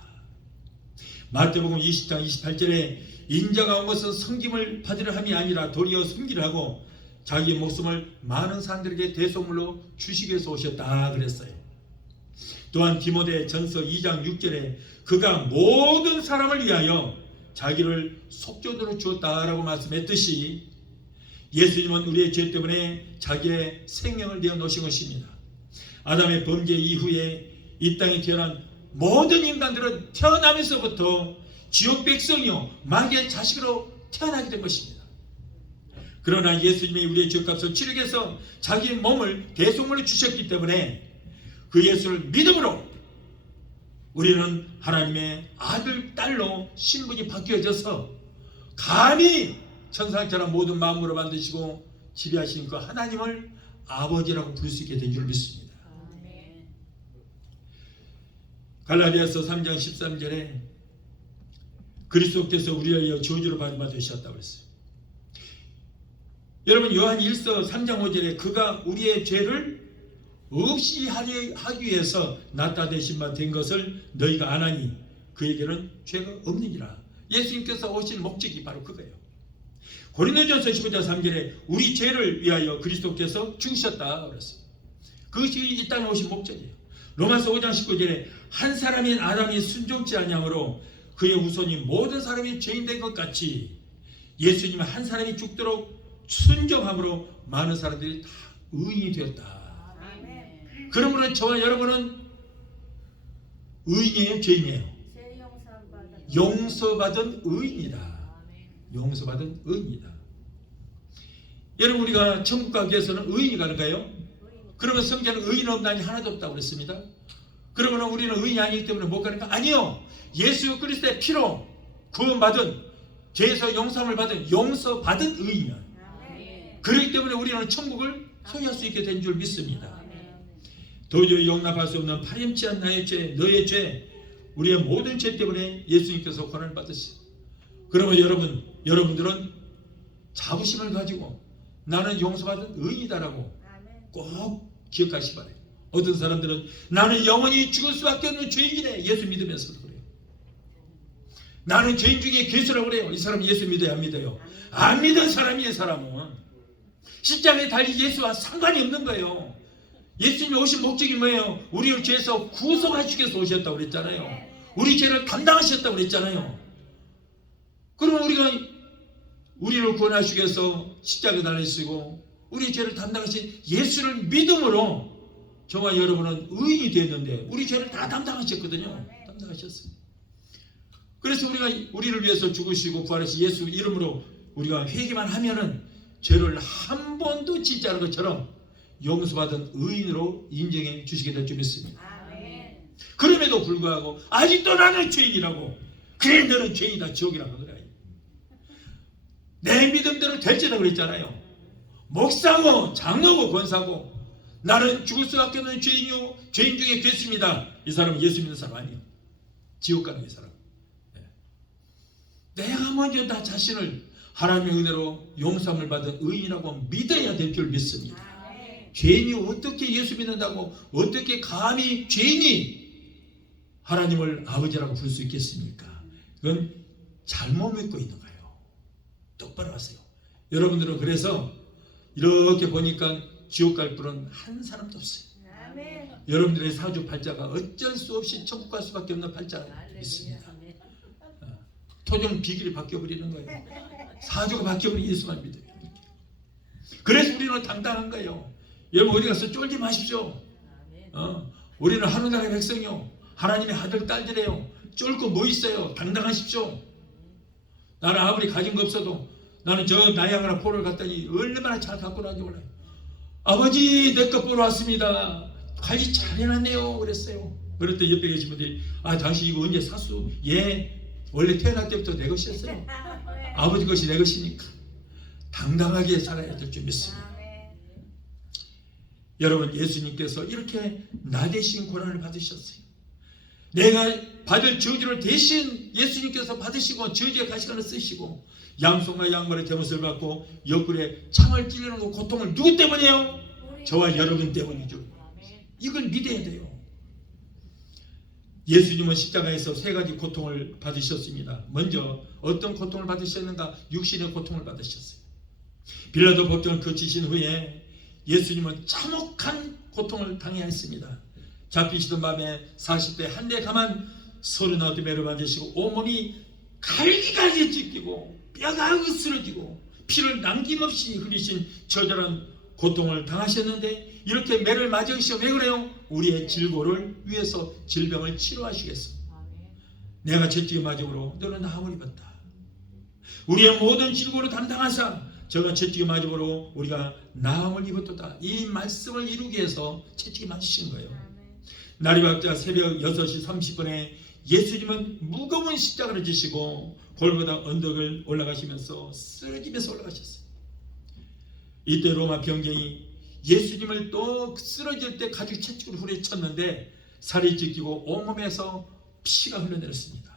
마태복음 20장 28절에 인자가 온 것은 섬김을 받으려 함이 아니라 도리어 섬기려 하고 자기 목숨을 많은 사람들에게 대속물로 주시기 위해서 오셨다 그랬어요. 또한 디모데 전서 2장 6절에 그가 모든 사람을 위하여 자기를 속죄도로 주었다라고 말씀했듯이 예수님은 우리의 죄 때문에 자기의 생명을 내어놓으신 것입니다. 아담의 범죄 이후에 이 땅에 태어난 모든 인간들은 태어나면서부터 지옥 백성이요 마귀의 자식으로 태어나게 된 것입니다. 그러나 예수님이 우리의 죄값을 치르기 위해서 자기 몸을 대속물로 주셨기 때문에 그 예수를 믿음으로 우리는 하나님의 아들, 딸로 신분이 바뀌어져서 감히 천사처럼 모든 마음으로 만드시고 지배하신 그 하나님을 아버지라고 부를 수 있게 된 줄 믿습니다. 갈라디아서 3장 13절에 그리스도께서 우리를 위하여 저주를 받으셨다고 했어요. 여러분 요한 1서 3장 5절에 그가 우리의 죄를 없이 하기 위해서 나타내신 바 된 것을 너희가 아나니 그에게는 죄가 없느니라. 예수님께서 오신 목적이 바로 그거예요. 고린도전서 15장 3절에 우리 죄를 위하여 그리스도께서 죽으셨다 그랬어요. 그것이 이 땅에 오신 목적이에요. 로마서 5장 19절에 한 사람인 아담이 순종치 아니함으로 그의 후손이 모든 사람이 죄인 된 것 같이 예수님은 한 사람이 죽도록 순종함으로 많은 사람들이 다 의인이 되었다. 그러므로 저와 여러분은 의인이에요, 죄인이에요? 용서받은 의인이다. 용서받은 의인이다. 여러분 우리가 천국 가기 위해서는 의인이 가는가요? 그러면 성경에는 의인 없나니 하나도 없다고 그랬습니다. 그러면 우리는 의인이 아니기 때문에 못 가는가? 아니요. 예수 그리스도의 피로 구원받은 죄에서 용서함을 받은 용서받은 의인이야. 그렇기 때문에 우리는 천국을 소유할 수 있게 된 줄 믿습니다. 도저히 용납할 수 없는 파렴치한 나의 죄, 너의 죄, 우리의 모든 죄 때문에 예수님께서 고난을 받으시오. 그러면 여러분들은 자부심을 가지고 나는 용서받은 의인이다라고 꼭 기억하시기 바랍니다. 어떤 사람들은 나는 영원히 죽을 수밖에 없는 죄인이네. 예수 믿으면서도 그래요. 나는 죄인 중에 괴수라고 그래요. 이 사람은 예수 믿어야 안 믿어요? 안 믿은 사람이에요. 사람은 십자가에 달린 예수와 상관이 없는 거예요. 예수님이 오신 목적이 뭐예요? 우리를 죄에서 구속하시기 위해서 오셨다고 그랬잖아요. 우리 죄를 담당하셨다고 그랬잖아요. 그럼 우리를 구원하시기 위해서 십자가에 달리시고 우리 죄를 담당하신 예수를 믿음으로 저와 여러분은 의인이 되었는데 우리 죄를 다 담당하셨거든요. 담당하셨어요. 그래서 우리를 위해서 죽으시고 부활하신 예수 이름으로 우리가 회개만 하면은 죄를 한 번도 짓지 않은 것처럼 용서받은 의인으로 인정해 주시게 될 줄 믿습니다. 그럼에도 불구하고 아직도 나는 죄인이라고. 그래 너는 죄인이다 지옥이라고 하더라. 내 믿음대로 될지라고 그랬잖아요. 목사고 장로고 권사고 나는 죽을 수밖에 없는 죄인이요 죄인 중에 괴수입니다. 이 사람은 예수 믿는 사람 아니에요. 지옥 가는 이 사람. 내가 먼저 나 자신을 하나님의 은혜로 용서함을 받은 의인이라고 믿어야 될 줄 믿습니다. 죄인이 어떻게 예수 믿는다고 어떻게 감히 죄인이 하나님을 아버지라고 부를 수 있겠습니까? 그건 잘못 믿고 있는 거예요. 똑바로 하세요. 여러분들은 그래서 이렇게 보니까 지옥 갈 분은 한 사람도 없어요. 여러분들의 사주팔자가 어쩔 수 없이 천국 갈 수밖에 없는 팔자가 있습니다. 토종 비결이 바뀌어버리는 거예요. 사주가 바뀌어버린 예수만 믿어요. 그래서 우리는 당당한 거예요. 여러분 어디 가서 쫄지 마십시오. 우리는 하늘나라의 백성이요 하나님의 아들 딸들이에요. 쫄 거 뭐 있어요. 당당하십시오. 나는 아무리 가진 거 없어도 나는 저 나이아가라 폴을 갔더니 얼마나 잘 갖고 나는지 몰라요. 아버지 내 것 보러 왔습니다. 관리 잘 해놨네요 그랬어요. 그랬더니 옆에 계신 분들이 당신 이거 언제 샀어? 예 원래 태어날 때부터 내 것이었어요. 아버지 것이 내 것이니까 당당하게 살아야 될 줄 믿습니다. 여러분 예수님께서 이렇게 나 대신 고난을 받으셨어요. 내가 받을 저주를 대신 예수님께서 받으시고 저주의 가시관을 쓰시고 양손과 양발의 대못을 받고 옆구리에 창을 찔리는 그 고통을 누구 때문이에요? 저와 여러분 때문이죠. 이걸 믿어야 돼요. 예수님은 십자가에서 세 가지 고통을 받으셨습니다. 먼저 어떤 고통을 받으셨는가? 육신의 고통을 받으셨어요. 빌라도 법정을 거치신 후에 예수님은 참혹한 고통을 당해야 했습니다. 잡히시던 밤에 40대 한 대 가만 39대 매를 맞으시고 온몸이 갈기갈기 찢기고 뼈가 으스러지고 피를 남김없이 흘리신 처절한 고통을 당하셨는데 이렇게 매를 맞으시오. 왜 그래요? 우리의 질고를 위해서 질병을 치료하시겠어. 내가 채찍에 맞음으로 너는 나음을 입었다. 우리의 모든 질고를 담당하사 저가 채찍에 맞음으로 우리가 나음을 입었도다. 이 말씀을 이루기 위해서 채찍에 맞으신 거예요. 날이 밝자 새벽 6시 30분에 예수님은 무거운 십자가를 지시고 골고다 언덕을 올라가시면서 쓰러지면서 올라가셨어요. 이때 로마 병정이 예수님을 또 쓰러질 때 가죽 채찍으로 후려쳤는데 살이 찢기고 온몸에서 피가 흘러내렸습니다.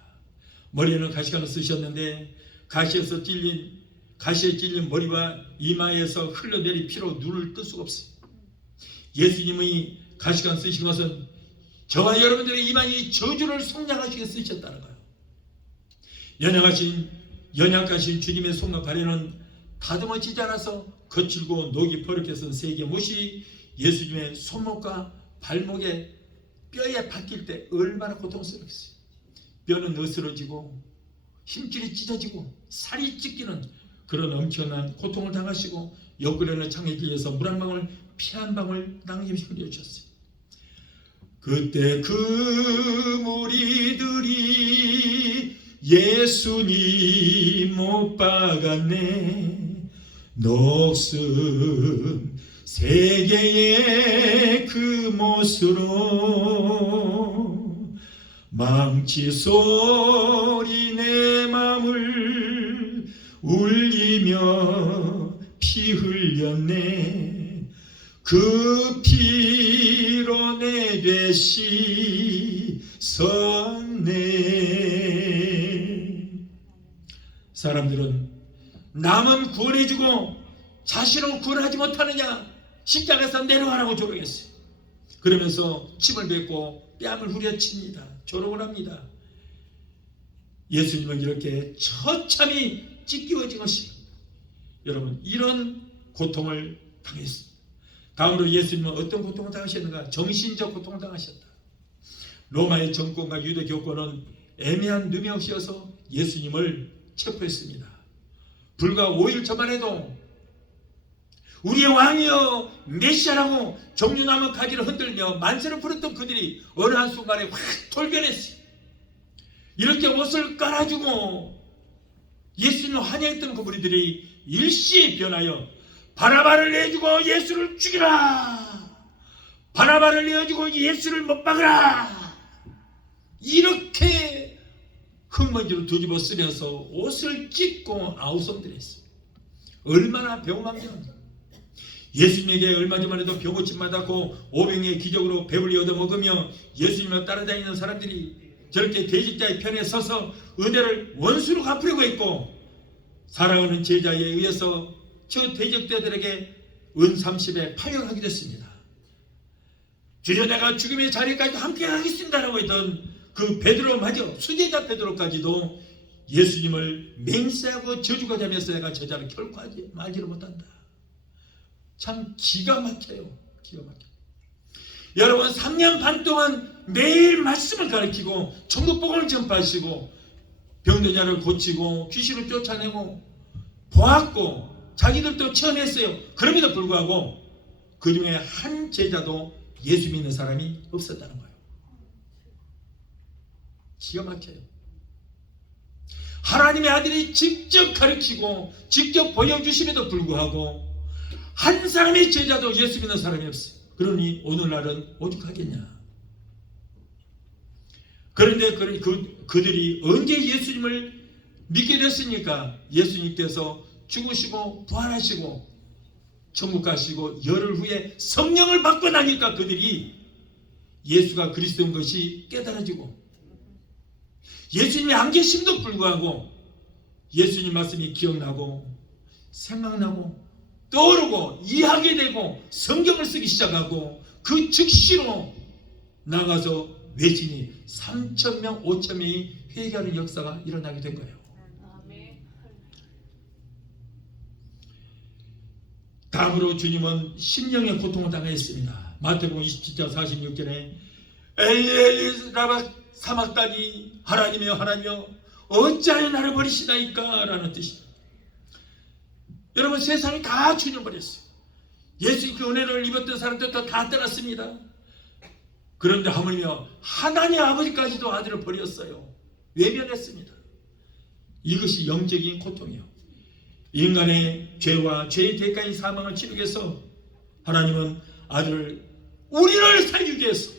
머리에는 가시관을 쓰셨는데 가시에 찔린 머리와 이마에서 흘러내린 피로 눈을 뜰 수가 없어요. 예수님이 가시관 쓰신 것은 저와 여러분들의 이마에 저주를 속량하시게 쓰셨다는 거예요. 연약하신 주님의 손과 발에는 다듬어지지 않아서 거칠고 녹이 버럭게 쓴 세 개의 못이 예수님의 손목과 발목에 뼈에 박힐 때 얼마나 고통스럽겠어요. 뼈는 으스러지고 힘줄이 찢어지고 살이 찢기는 그런 엄청난 고통을 당하시고 옆구리는 창에 길려서 물 한 방울 피 한 방울 남김없이 흘려주셨어요. 그때 그 무리들이 예수님 못 박았네. 녹슨 세계의 그 못으로 망치 소리 내 맘을 울리며 피 흘렸네. 그 피로 내 죄 씻었네. 사람들은 남은 구원해주고 자신은 구원하지 못하느냐, 십자가에서 내려가라고 조롱했어요. 그러면서 침을 뱉고 뺨을 후려칩니다. 조롱을 합니다. 예수님은 이렇게 처참히 찢기워진 것입니다. 여러분, 이런 고통을 당했습니다. 다음으로 예수님은 어떤 고통을 당하셨는가? 정신적 고통을 당하셨다. 로마의 정권과 유대 교권은 애매한 누명시여서 예수님을 체포했습니다. 불과 5일 전만 해도 우리의 왕이여 메시아라고 종려나무 가지를 흔들며 만세를 부렸던 그들이 어느 한순간에 확 돌변했어요. 이렇게 옷을 깔아주고 예수님을 환영했던 그 무리들이 일시에 변하여 바나바를 내주고 예수를 죽이라, 바나바를 내어주고 예수를 못 박으라, 이렇게 흙먼지로 뒤집어 쓰면서 옷을 찢고 아우성들했어요. 얼마나 배고맙냐. 예수님에게 얼마 전만 해도 병고침 맞았고 오병이의 기적으로 배불리 얻어먹으며 예수님을 따라다니는 사람들이 저렇게 대직자의 편에 서서 은혜를 원수로 갚으려고 했고, 사랑하는 제자에 의해서 저 대적자들에게 은 30에 팔려가게 됐습니다. 주여 내가 죽음의 자리까지 함께 가겠습니다라고 했던 그 베드로마저, 수제자 베드로까지도 예수님을 맹세하고 저주가 되면서 내가 저자를 결코 말지를 못한다. 참 기가 막혀요. 기가 막혀요. 여러분, 3년 반 동안 매일 말씀을 가르치고 천국복음을 전파하시고 병든 자를 고치고 귀신을 쫓아내고 보았고 자기들도 체험했어요. 그럼에도 불구하고 그 중에 한 제자도 예수 믿는 사람이 없었다는 거예요. 기가 막혀요. 하나님의 아들이 직접 가르치고 직접 보여주심에도 불구하고 한 사람의 제자도 예수 믿는 사람이 없어요. 그러니 오늘날은 오죽하겠냐. 그런데 그들이 언제 예수님을 믿게 됐습니까? 예수님께서 죽으시고 부활하시고 천국 가시고 열흘 후에 성령을 받고 나니까 그들이 예수가 그리스도인 것이 깨달아지고, 예수님이 안 계심도 불구하고 예수님 말씀이 기억나고 생각나고 떠오르고 이해하게 되고 성경을 쓰기 시작하고 그 즉시로 나가서 외친이 3,000명 5,000명이 회개하는 역사가 일어나게 된 거예요. 다음으로 주님은 심령의 고통을 당했습니다. 마태복음 27장 46절에 엘리 라바 사막다니, 하나님이여 하나님이여 어찌하여 나를 버리시나이까 라는 뜻입니다. 여러분, 세상이 다 주님 버렸어요. 예수님께 은혜를 입었던 사람들도 다 떠났습니다. 그런데 하물며 하나님 아버지까지도 아들을 버렸어요. 외면했습니다. 이것이 영적인 고통이에요. 인간의 죄와 죄의 대가인 사망을 치르기 위해서 하나님은 아들을 우리를 살리기 위해서,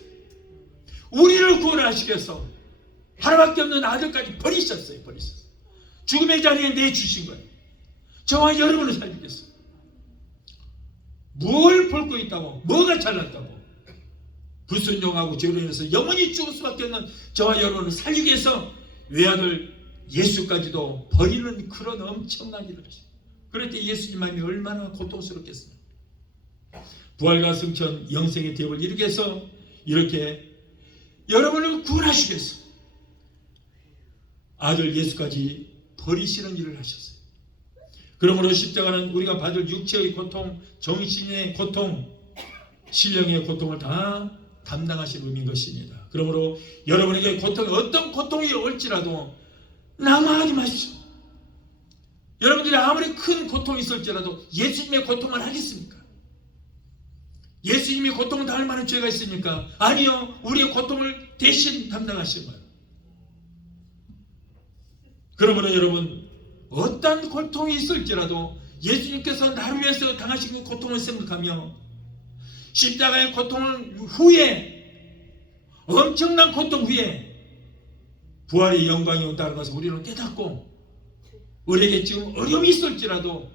우리를 구원하시기 위해서 하나밖에 없는 아들까지 버리셨어요. 죽음의 자리에 내주신 거예요. 저와 여러분을 살리기 위해서. 뭘 벌고 있다고, 뭐가 잘났다고, 불순종하고 죄로 인해서 영원히 죽을 수밖에 없는 저와 여러분을 살리기 위해서 외아들 예수까지도 버리는 그런 엄청난 일을 하셨어요. 그럴 때 예수님 마음이 얼마나 고통스럽겠습니까? 부활과 승천 영생의 대업을 이루기 위해서 이렇게 여러분을 구원하시기 위해서 아들 예수까지 버리시는 일을 하셨어요. 그러므로 십자가는 우리가 받을 육체의 고통, 정신의 고통, 신령의 고통을 다 담당하신 의미인 것입니다. 그러므로 여러분에게 고통이 어떤 고통이 올지라도 낙망하지 마십시오. 여러분들이 아무리 큰 고통이 있을지라도 예수님의 고통만 하겠습니까? 예수님이 고통을 당할 만한 죄가 있습니까? 아니요. 우리의 고통을 대신 담당하신 거예요. 그러므로 여러분, 어떤 고통이 있을지라도 예수님께서 나를 위해서 당하신 그 고통을 생각하며 십자가의 고통을 후에, 엄청난 고통 후에 부활의 영광이 온다는 것을 우리는 깨닫고, 우리에게 지금 어려움이 있을지라도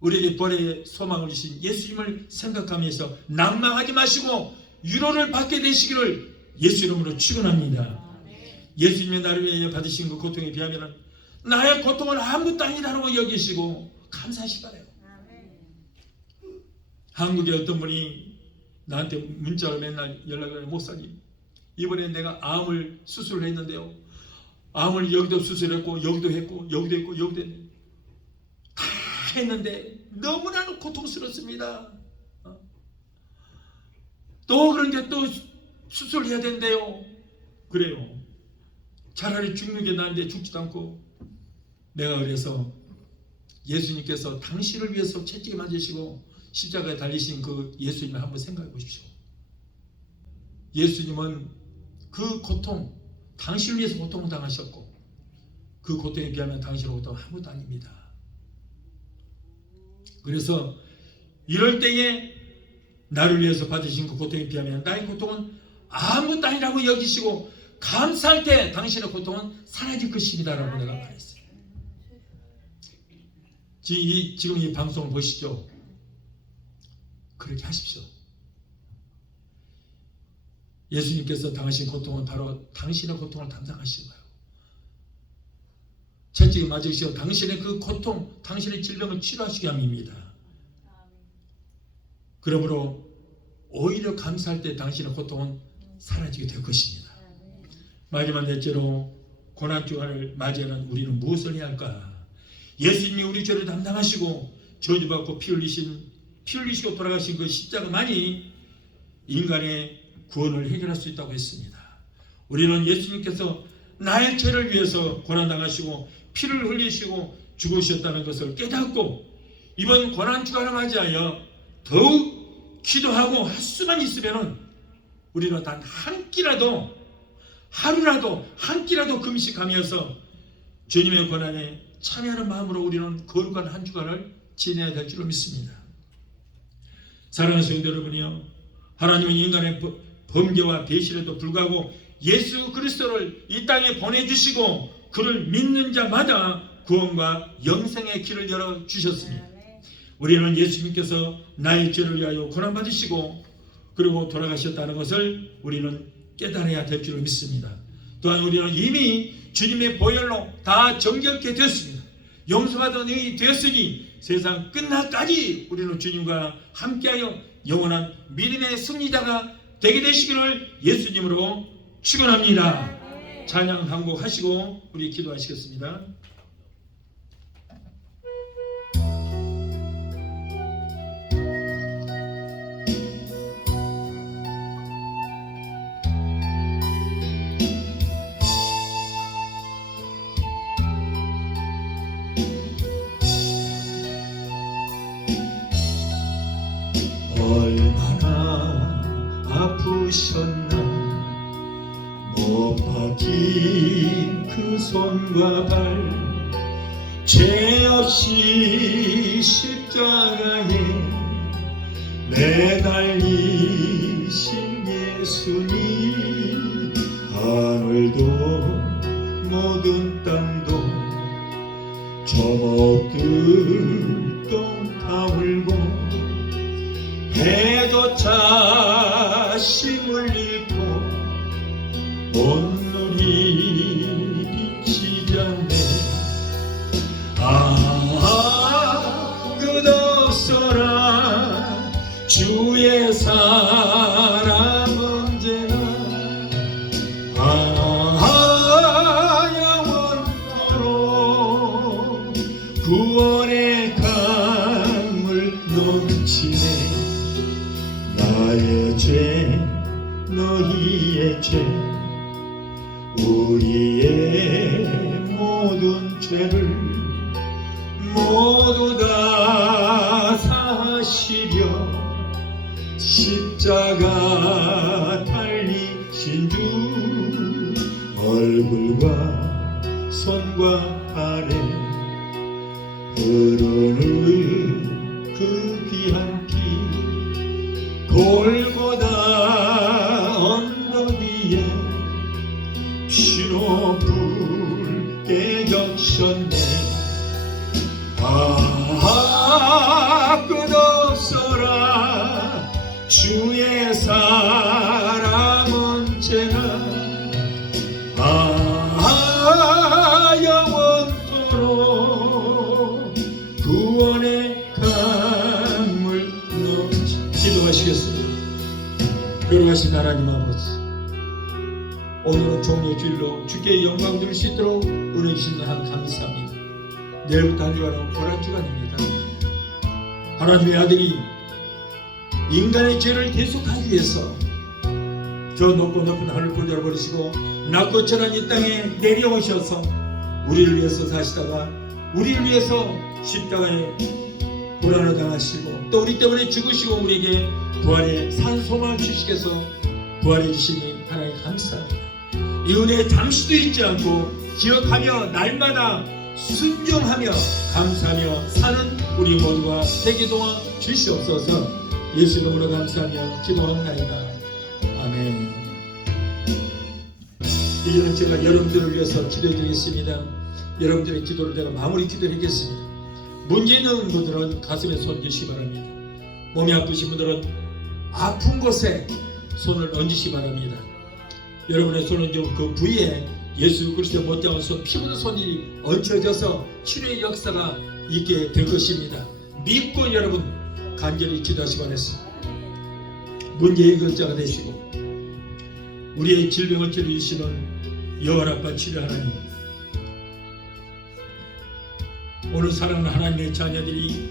우리에게 부활의 소망을 주신 예수님을 생각하면서 낭망하지 마시고 위로를 받게 되시기를 예수 이름으로 축원합니다. 예수님의 나를 위해 받으신 그 고통에 비하면 나의 고통은 아무것도 아니라고 여기시고 감사하시 바라요. 한국에 어떤 분이 나한테 문자로 맨날 연락을 해요. 목사님, 이번에 내가 암을 수술을 했는데요, 암을 여기도 수술했고 여기도 했고 여기도 했고 여기도 했는데 다 했는데 너무나 고통스럽습니다. 또 그런데 또 수술해야 된대요. 그래요. 차라리 죽는 게 나은데 죽지도 않고. 내가 그래서 예수님께서 당신을 위해서 채찍에 맞으시고 십자가에 달리신 그 예수님을 한번 생각해 보십시오. 예수님은 그 고통, 당신을 위해서 고통을 당하셨고 그 고통에 비하면 당신의 고통은 아무것도 아닙니다. 그래서 이럴 때에 나를 위해서 받으신 그 고통에 비하면 나의 고통은 아무것도 아니라고 여기시고 감사할 때 당신의 고통은 사라질 것입니다라고 내가 말했어요. 지금 이 방송을 보시죠. 그렇게 하십시오. 예수님께서 당하신 고통은 바로 당신의 고통을 담당하신 거예요. 채찍에 맞으시고 당신의 그 고통, 당신의 질병을 치료하시게 함입니다. 그러므로 오히려 감사할 때 당신의 고통은 사라지게 될 것입니다. 마지막 넷째로 고난주간을 맞이하는 우리는 무엇을 해야 할까? 예수님이 우리 죄를 담당하시고 저주받고 피 흘리시고 돌아가신 그 십자가만이 인간의 구원을 해결할 수 있다고 했습니다. 우리는 예수님께서 나의 죄를 위해서 고난당하시고 피를 흘리시고 죽으셨다는 것을 깨닫고 이번 고난주간을 맞이하여 더욱 기도하고 할 수만 있으면 우리는 단 한 끼라도, 하루라도 한 끼라도 금식하면서 주님의 고난에 참여하는 마음으로 우리는 거룩한 한 주간을 지내야 될 줄로 믿습니다. 사랑하는 성도 여러분이요, 하나님은 인간의 범죄와 배신에도 불구하고 예수 그리스도를 이 땅에 보내주시고 그를 믿는 자마다 구원과 영생의 길을 열어주셨습니다. 우리는 예수님께서 나의 죄를 위하여 고난받으시고 그리고 돌아가셨다는 것을 우리는 깨달아야 될 줄로 믿습니다. 또한 우리는 이미 주님의 보혈로 다 정결케 되었습니다. 용서받은 의이 되었으니 세상 끝날까지 우리는 주님과 함께하여 영원한 믿음의 승리자가 되게 되시기를 예수님으로 축원합니다. 찬양 한 곡 하시고 우리 기도하시겠습니다. 얼마나 아프셨나 못 박힌 그 손과 발 죄 없이 십자가에 매달리신 예수님 하늘도 모든 땅도 조목들도 다 울고 해조차 힘을 잃고 온눈이 빛이 너희의 죄 우리의 모든 죄를 모두 다 사시려 십자가 달리신 주 얼굴과 손과 발에 흐르는 그 귀한 피 골고다 언덕 위에 피로 붉게 적셨네. 끝없어라 주의 사랑은 제가 영원토록 구원의 강물 넘치. 기도하시겠습니다. 그러하신 하나님 아버지, 오늘은 종려 주일로 주께 영광 드릴 수 있도록 은혜 주신 하나님 감사합니다. 내일부터 한 주간은 고난 주간입니다. 하나님의 아들이 인간의 죄를 대속하기 위해서 저 높고 높은 하늘 고대를 버리시고 낮고 천한 이 땅에 내려오셔서 우리를 위해서 사시다가 우리를 위해서 십자가에 고난을 당하시고 또 우리 때문에 죽으시고 우리에게 부활의 산소망을 주시겠어 부활해 주시니 하나님 감사합니다. 이 은혜 잠시도 잊지 않고 기억하며 날마다 순종하며 감사하며 사는 우리 모두가 되게 도와 주시옵소서. 예수 이름으로 감사하며 기도합나이다. 아멘. 이제는 제가 여러분들을 위해서 기도해 드리겠습니다. 여러분들의 기도를 제가 마무리 기도하겠습니다. 문제 있는 분들은 가슴에 손 주시기 바랍니다. 몸이 아프신 분들은 아픈 곳에 손을 얹으시기 바랍니다. 여러분의 손은 그 부위에 예수 그리스도의 못다한 손, 피 묻은 손이 얹혀져서 치료의 역사가 있게 될 것입니다. 믿고 여러분 간절히 기도하시기 바랍니다. 문제 해결자가 되시고 우리의 질병을 치료해주시는 여호와 라파 치료 하나님, 오늘 사랑하는 하나님의 자녀들이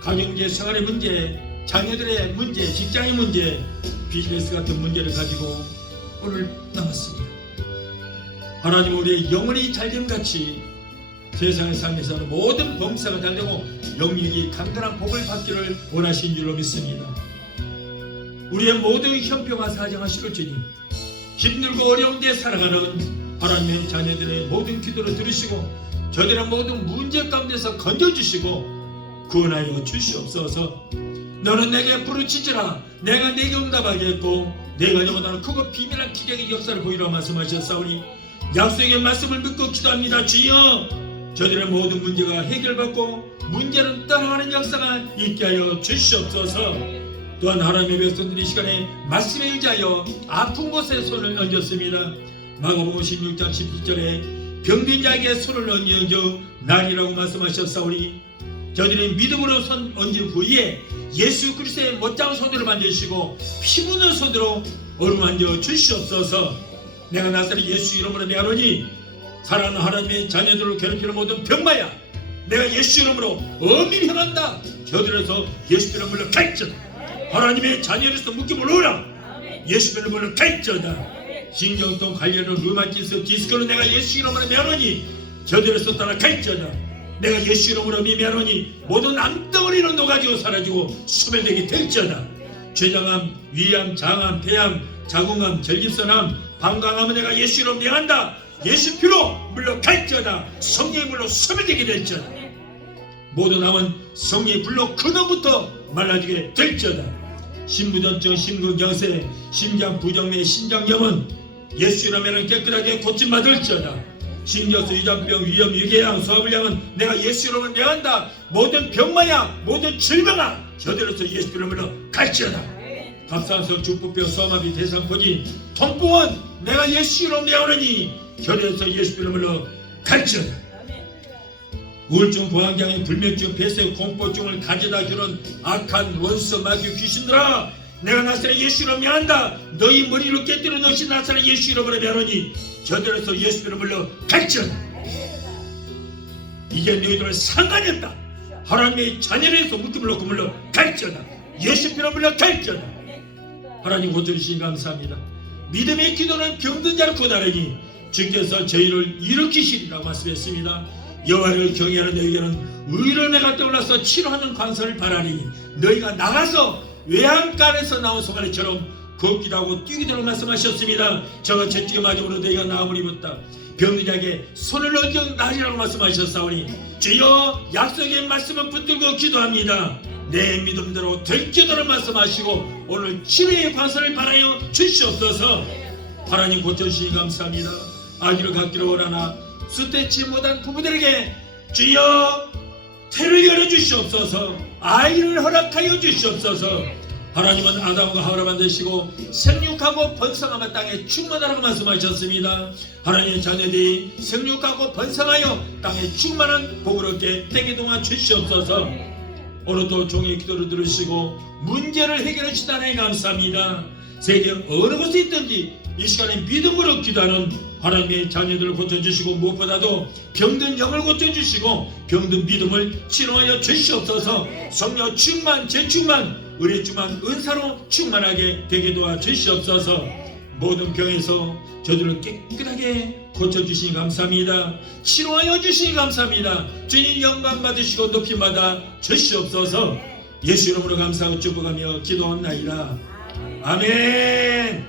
가정문제, 생활의 문제, 자녀들의 문제, 직장의 문제, 비즈니스 같은 문제를 가지고 오늘 나왔습니다. 하나님, 우리의 영혼이 잘됨같이 세상의 삶에서는 모든 범사가 잘되고 영육이 강건한 복을 받기를 원하신 줄로 믿습니다. 우리의 모든 형편과 사정하시고 주님, 힘들고 어려운 데 살아가는 하나님의 자녀들의 모든 기도를 들으시고 저들의 모든 문제 가운데서 건져주시고 구원하여 주시옵소서. 너는 내게 부르짖으라 내가 내게 응답하겠고 내가 영원한 크고 비밀한 기적의 역사를 보이라 말씀하셨사오니 약속의 말씀을 믿고 기도합니다. 주여, 저들의 모든 문제가 해결받고 문제는 떠나가는 역사가 있게 하여 주시옵소서. 또한 하나님의 백성들이 이 시간에 말씀에 의지하여 아픈 곳에 손을 얹었습니다. 마가복음 16장 17절에 병든 자에게 손을 얹어 나리라고 말씀하셨사오니 저들이 믿음으로 손 얹은 후에 예수 그리스도의 못다운 손으로 만져주시고 피 묻은 손으로 어루만져 주시옵소서. 내가 나사렛 예수 이름으로 명하노니 사랑하는 하나님의 자녀들을 괴롭히는 모든 병마야 내가 예수 이름으로 엄히 명한다. 저들에서 예수 이름으로 갈지어다. 하나님의 자녀로서 묶임을 놓으라. 예수 이름으로 갈지어다. 신경통 관련은 루마티스 디스크로 내가 예수 이름으로 명하노니 저들에서 따라 갈지어다. 내가 예수 이름으로 명하노니 모든 암덩어리는 녹아지고 사라지고 소멸되게 될지어다. 췌장암, 위암, 장암, 폐암, 자궁암, 전립선암, 방광암은 내가 예수 이름으로 명한다. 예수 피로 물러갈지어다. 성령의 물로 소멸되게 될지어다. 모든 암은 성령의 불로 근원부터 말라지게 될지어다. 심부전증, 심근경색, 심장부정맥, 심장염은 예수 이름으로 깨끗하게 고침받을지어다. 신경수, 위장병, 위염, 위궤양, 소화불량은 내가 예수 이름으로 명한다. 모든 병마야, 모든 질병아, 저들로서 예수 이름으로 갈지어다. 갑상선, 중풍병, 소아마비, 대상포진, 통풍은 내가 예수 이름으로 명하노니 저들로서 예수 이름으로 갈지어다. 우울증, 고환장애, 불면증, 폐쇄, 공포증을 가져다 주는 악한 원수 마귀 귀신들아, 내가 나사렛 예수 이름으로 명한다. 너희 머리를 깨뜨려 넣으신 나사렛 예수 이름으로 명하노니 저들에서 예수 이름으로 갈지어다. 이제 너희들은 상관이 없다. 하나님의 자녀에서 묶임을 놓고 물러 갈지어다. 예수 이름으로 갈지어다. 하나님 고쳐주시니 감사합니다. 믿음의 기도는 병든 자를 고다르니 주께서 저희를 일으키시리라고 말씀했습니다. 여호와를 경외하는 너희에게는 의로 내가 떠올라서 치료하는 관서를 바라리니 너희가 나가서 외양간에서 나온 소가리처럼 걷기도 하고 뛰기도 말씀하셨습니다. 저가 채찍에 맞음으로 너희가 나음을 입었다. 병든 자에게 손을 얹어 나으리라고 말씀하셨사오니 주여 약속의 말씀을 붙들고 기도합니다. 내 믿음대로 될 기도를 말씀하시고 오늘 치료의 관서를 바라여 주시옵소서. 하나님 고쳐주시니 감사합니다. 아기를 갖기를 원하나 수태치 못한 부부들에게 주여 태를 열어주시옵소서. 아이를 허락하여 주시옵소서. 하나님은 아담과 하와를 만드시고 생육하고 번성하며 땅에 충만하라고 말씀하셨습니다. 하나님의 자녀들이 생육하고 번성하여 땅에 충만한 복을 얻게 되게 도와 주시옵소서. 오늘도 종의 기도를 들으시고 문제를 해결해 주시다 하나님 감사합니다. 세계 어느 곳에 있든지 이 시간에 믿음으로 기도하는 하나님의 자녀들을 고쳐주시고 무엇보다도 병든 영을 고쳐주시고 병든 믿음을 치료하여 주시옵소서. 성령 충만, 재충만, 은혜 충만, 은사로 충만하게 되게 도와 주시옵소서. 모든 병에서 저들을 깨끗하게 고쳐주시니 감사합니다. 치료하여 주시니 감사합니다. 주님 영광 받으시고 높임 받아 주시옵소서. 예수 이름으로 감사하고 축복하며 기도하옵나이다. 아멘.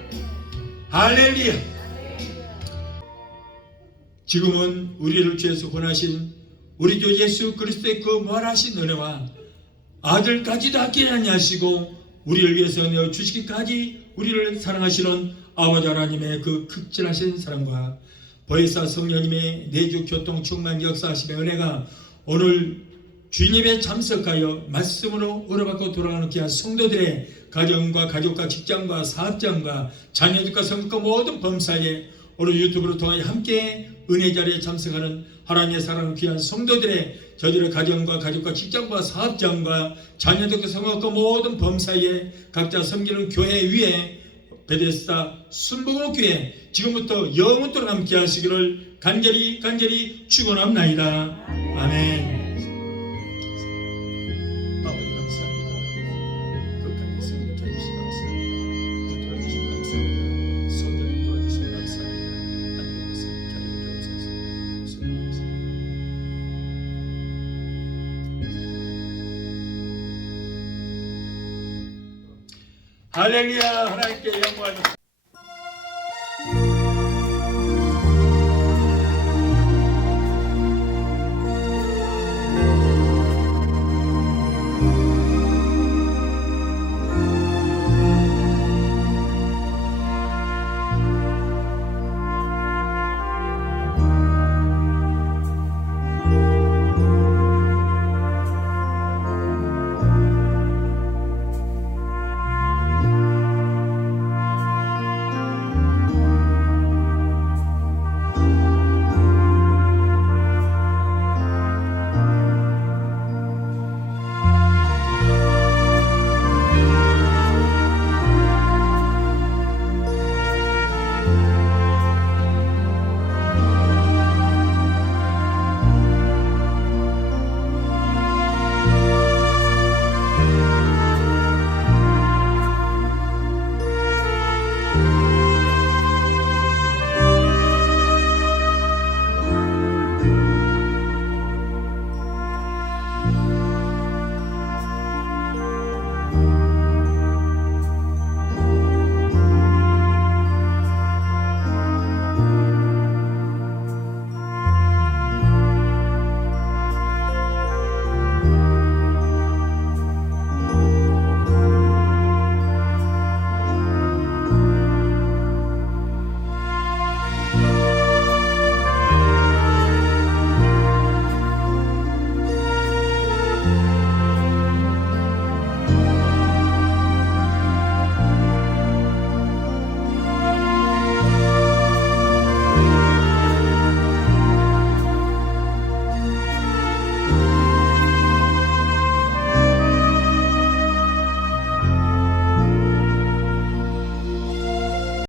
할렐루야. 지금은 우리를 주에서 권하신 우리 주 예수 그리스도의 그 무한하신 은혜와 아들까지도 아끼지 하시고 우리를 위해서 내어 주시기까지 우리를 사랑하시는 아버지 하나님의 그 극진하신 사랑과 보혜사 성령님의 내주 교통 충만 역사하심의 은혜가 오늘 주님 예배에 참석하여 말씀으로 은혜받고 돌아가는 귀한 성도들의 가정과 가족과 직장과 사업장과 자녀들과 성도과 모든 범사에 오늘 유튜브를 통하여 함께 은혜 자리에 참석하는 하나님의 사랑하는 귀한 성도들의 저들의 가정과 가족과 직장과 사업장과 자녀들과 성도과 모든 범사에 각자 섬기는 교회 위에 베데스다 순복음교회 지금부터 영원토록 함께 하시기를 간절히 축원합나이다. 아멘. 아버지 감사합니다. 끝까지 성령 해주시고 감사합니다. 붙들어주시고 감사합니다. 성령님 도와주시고 감사합니다. 하나님 것을 기하여 주옵소서. 감사합니다. 할렐루야. 하나님께 영광을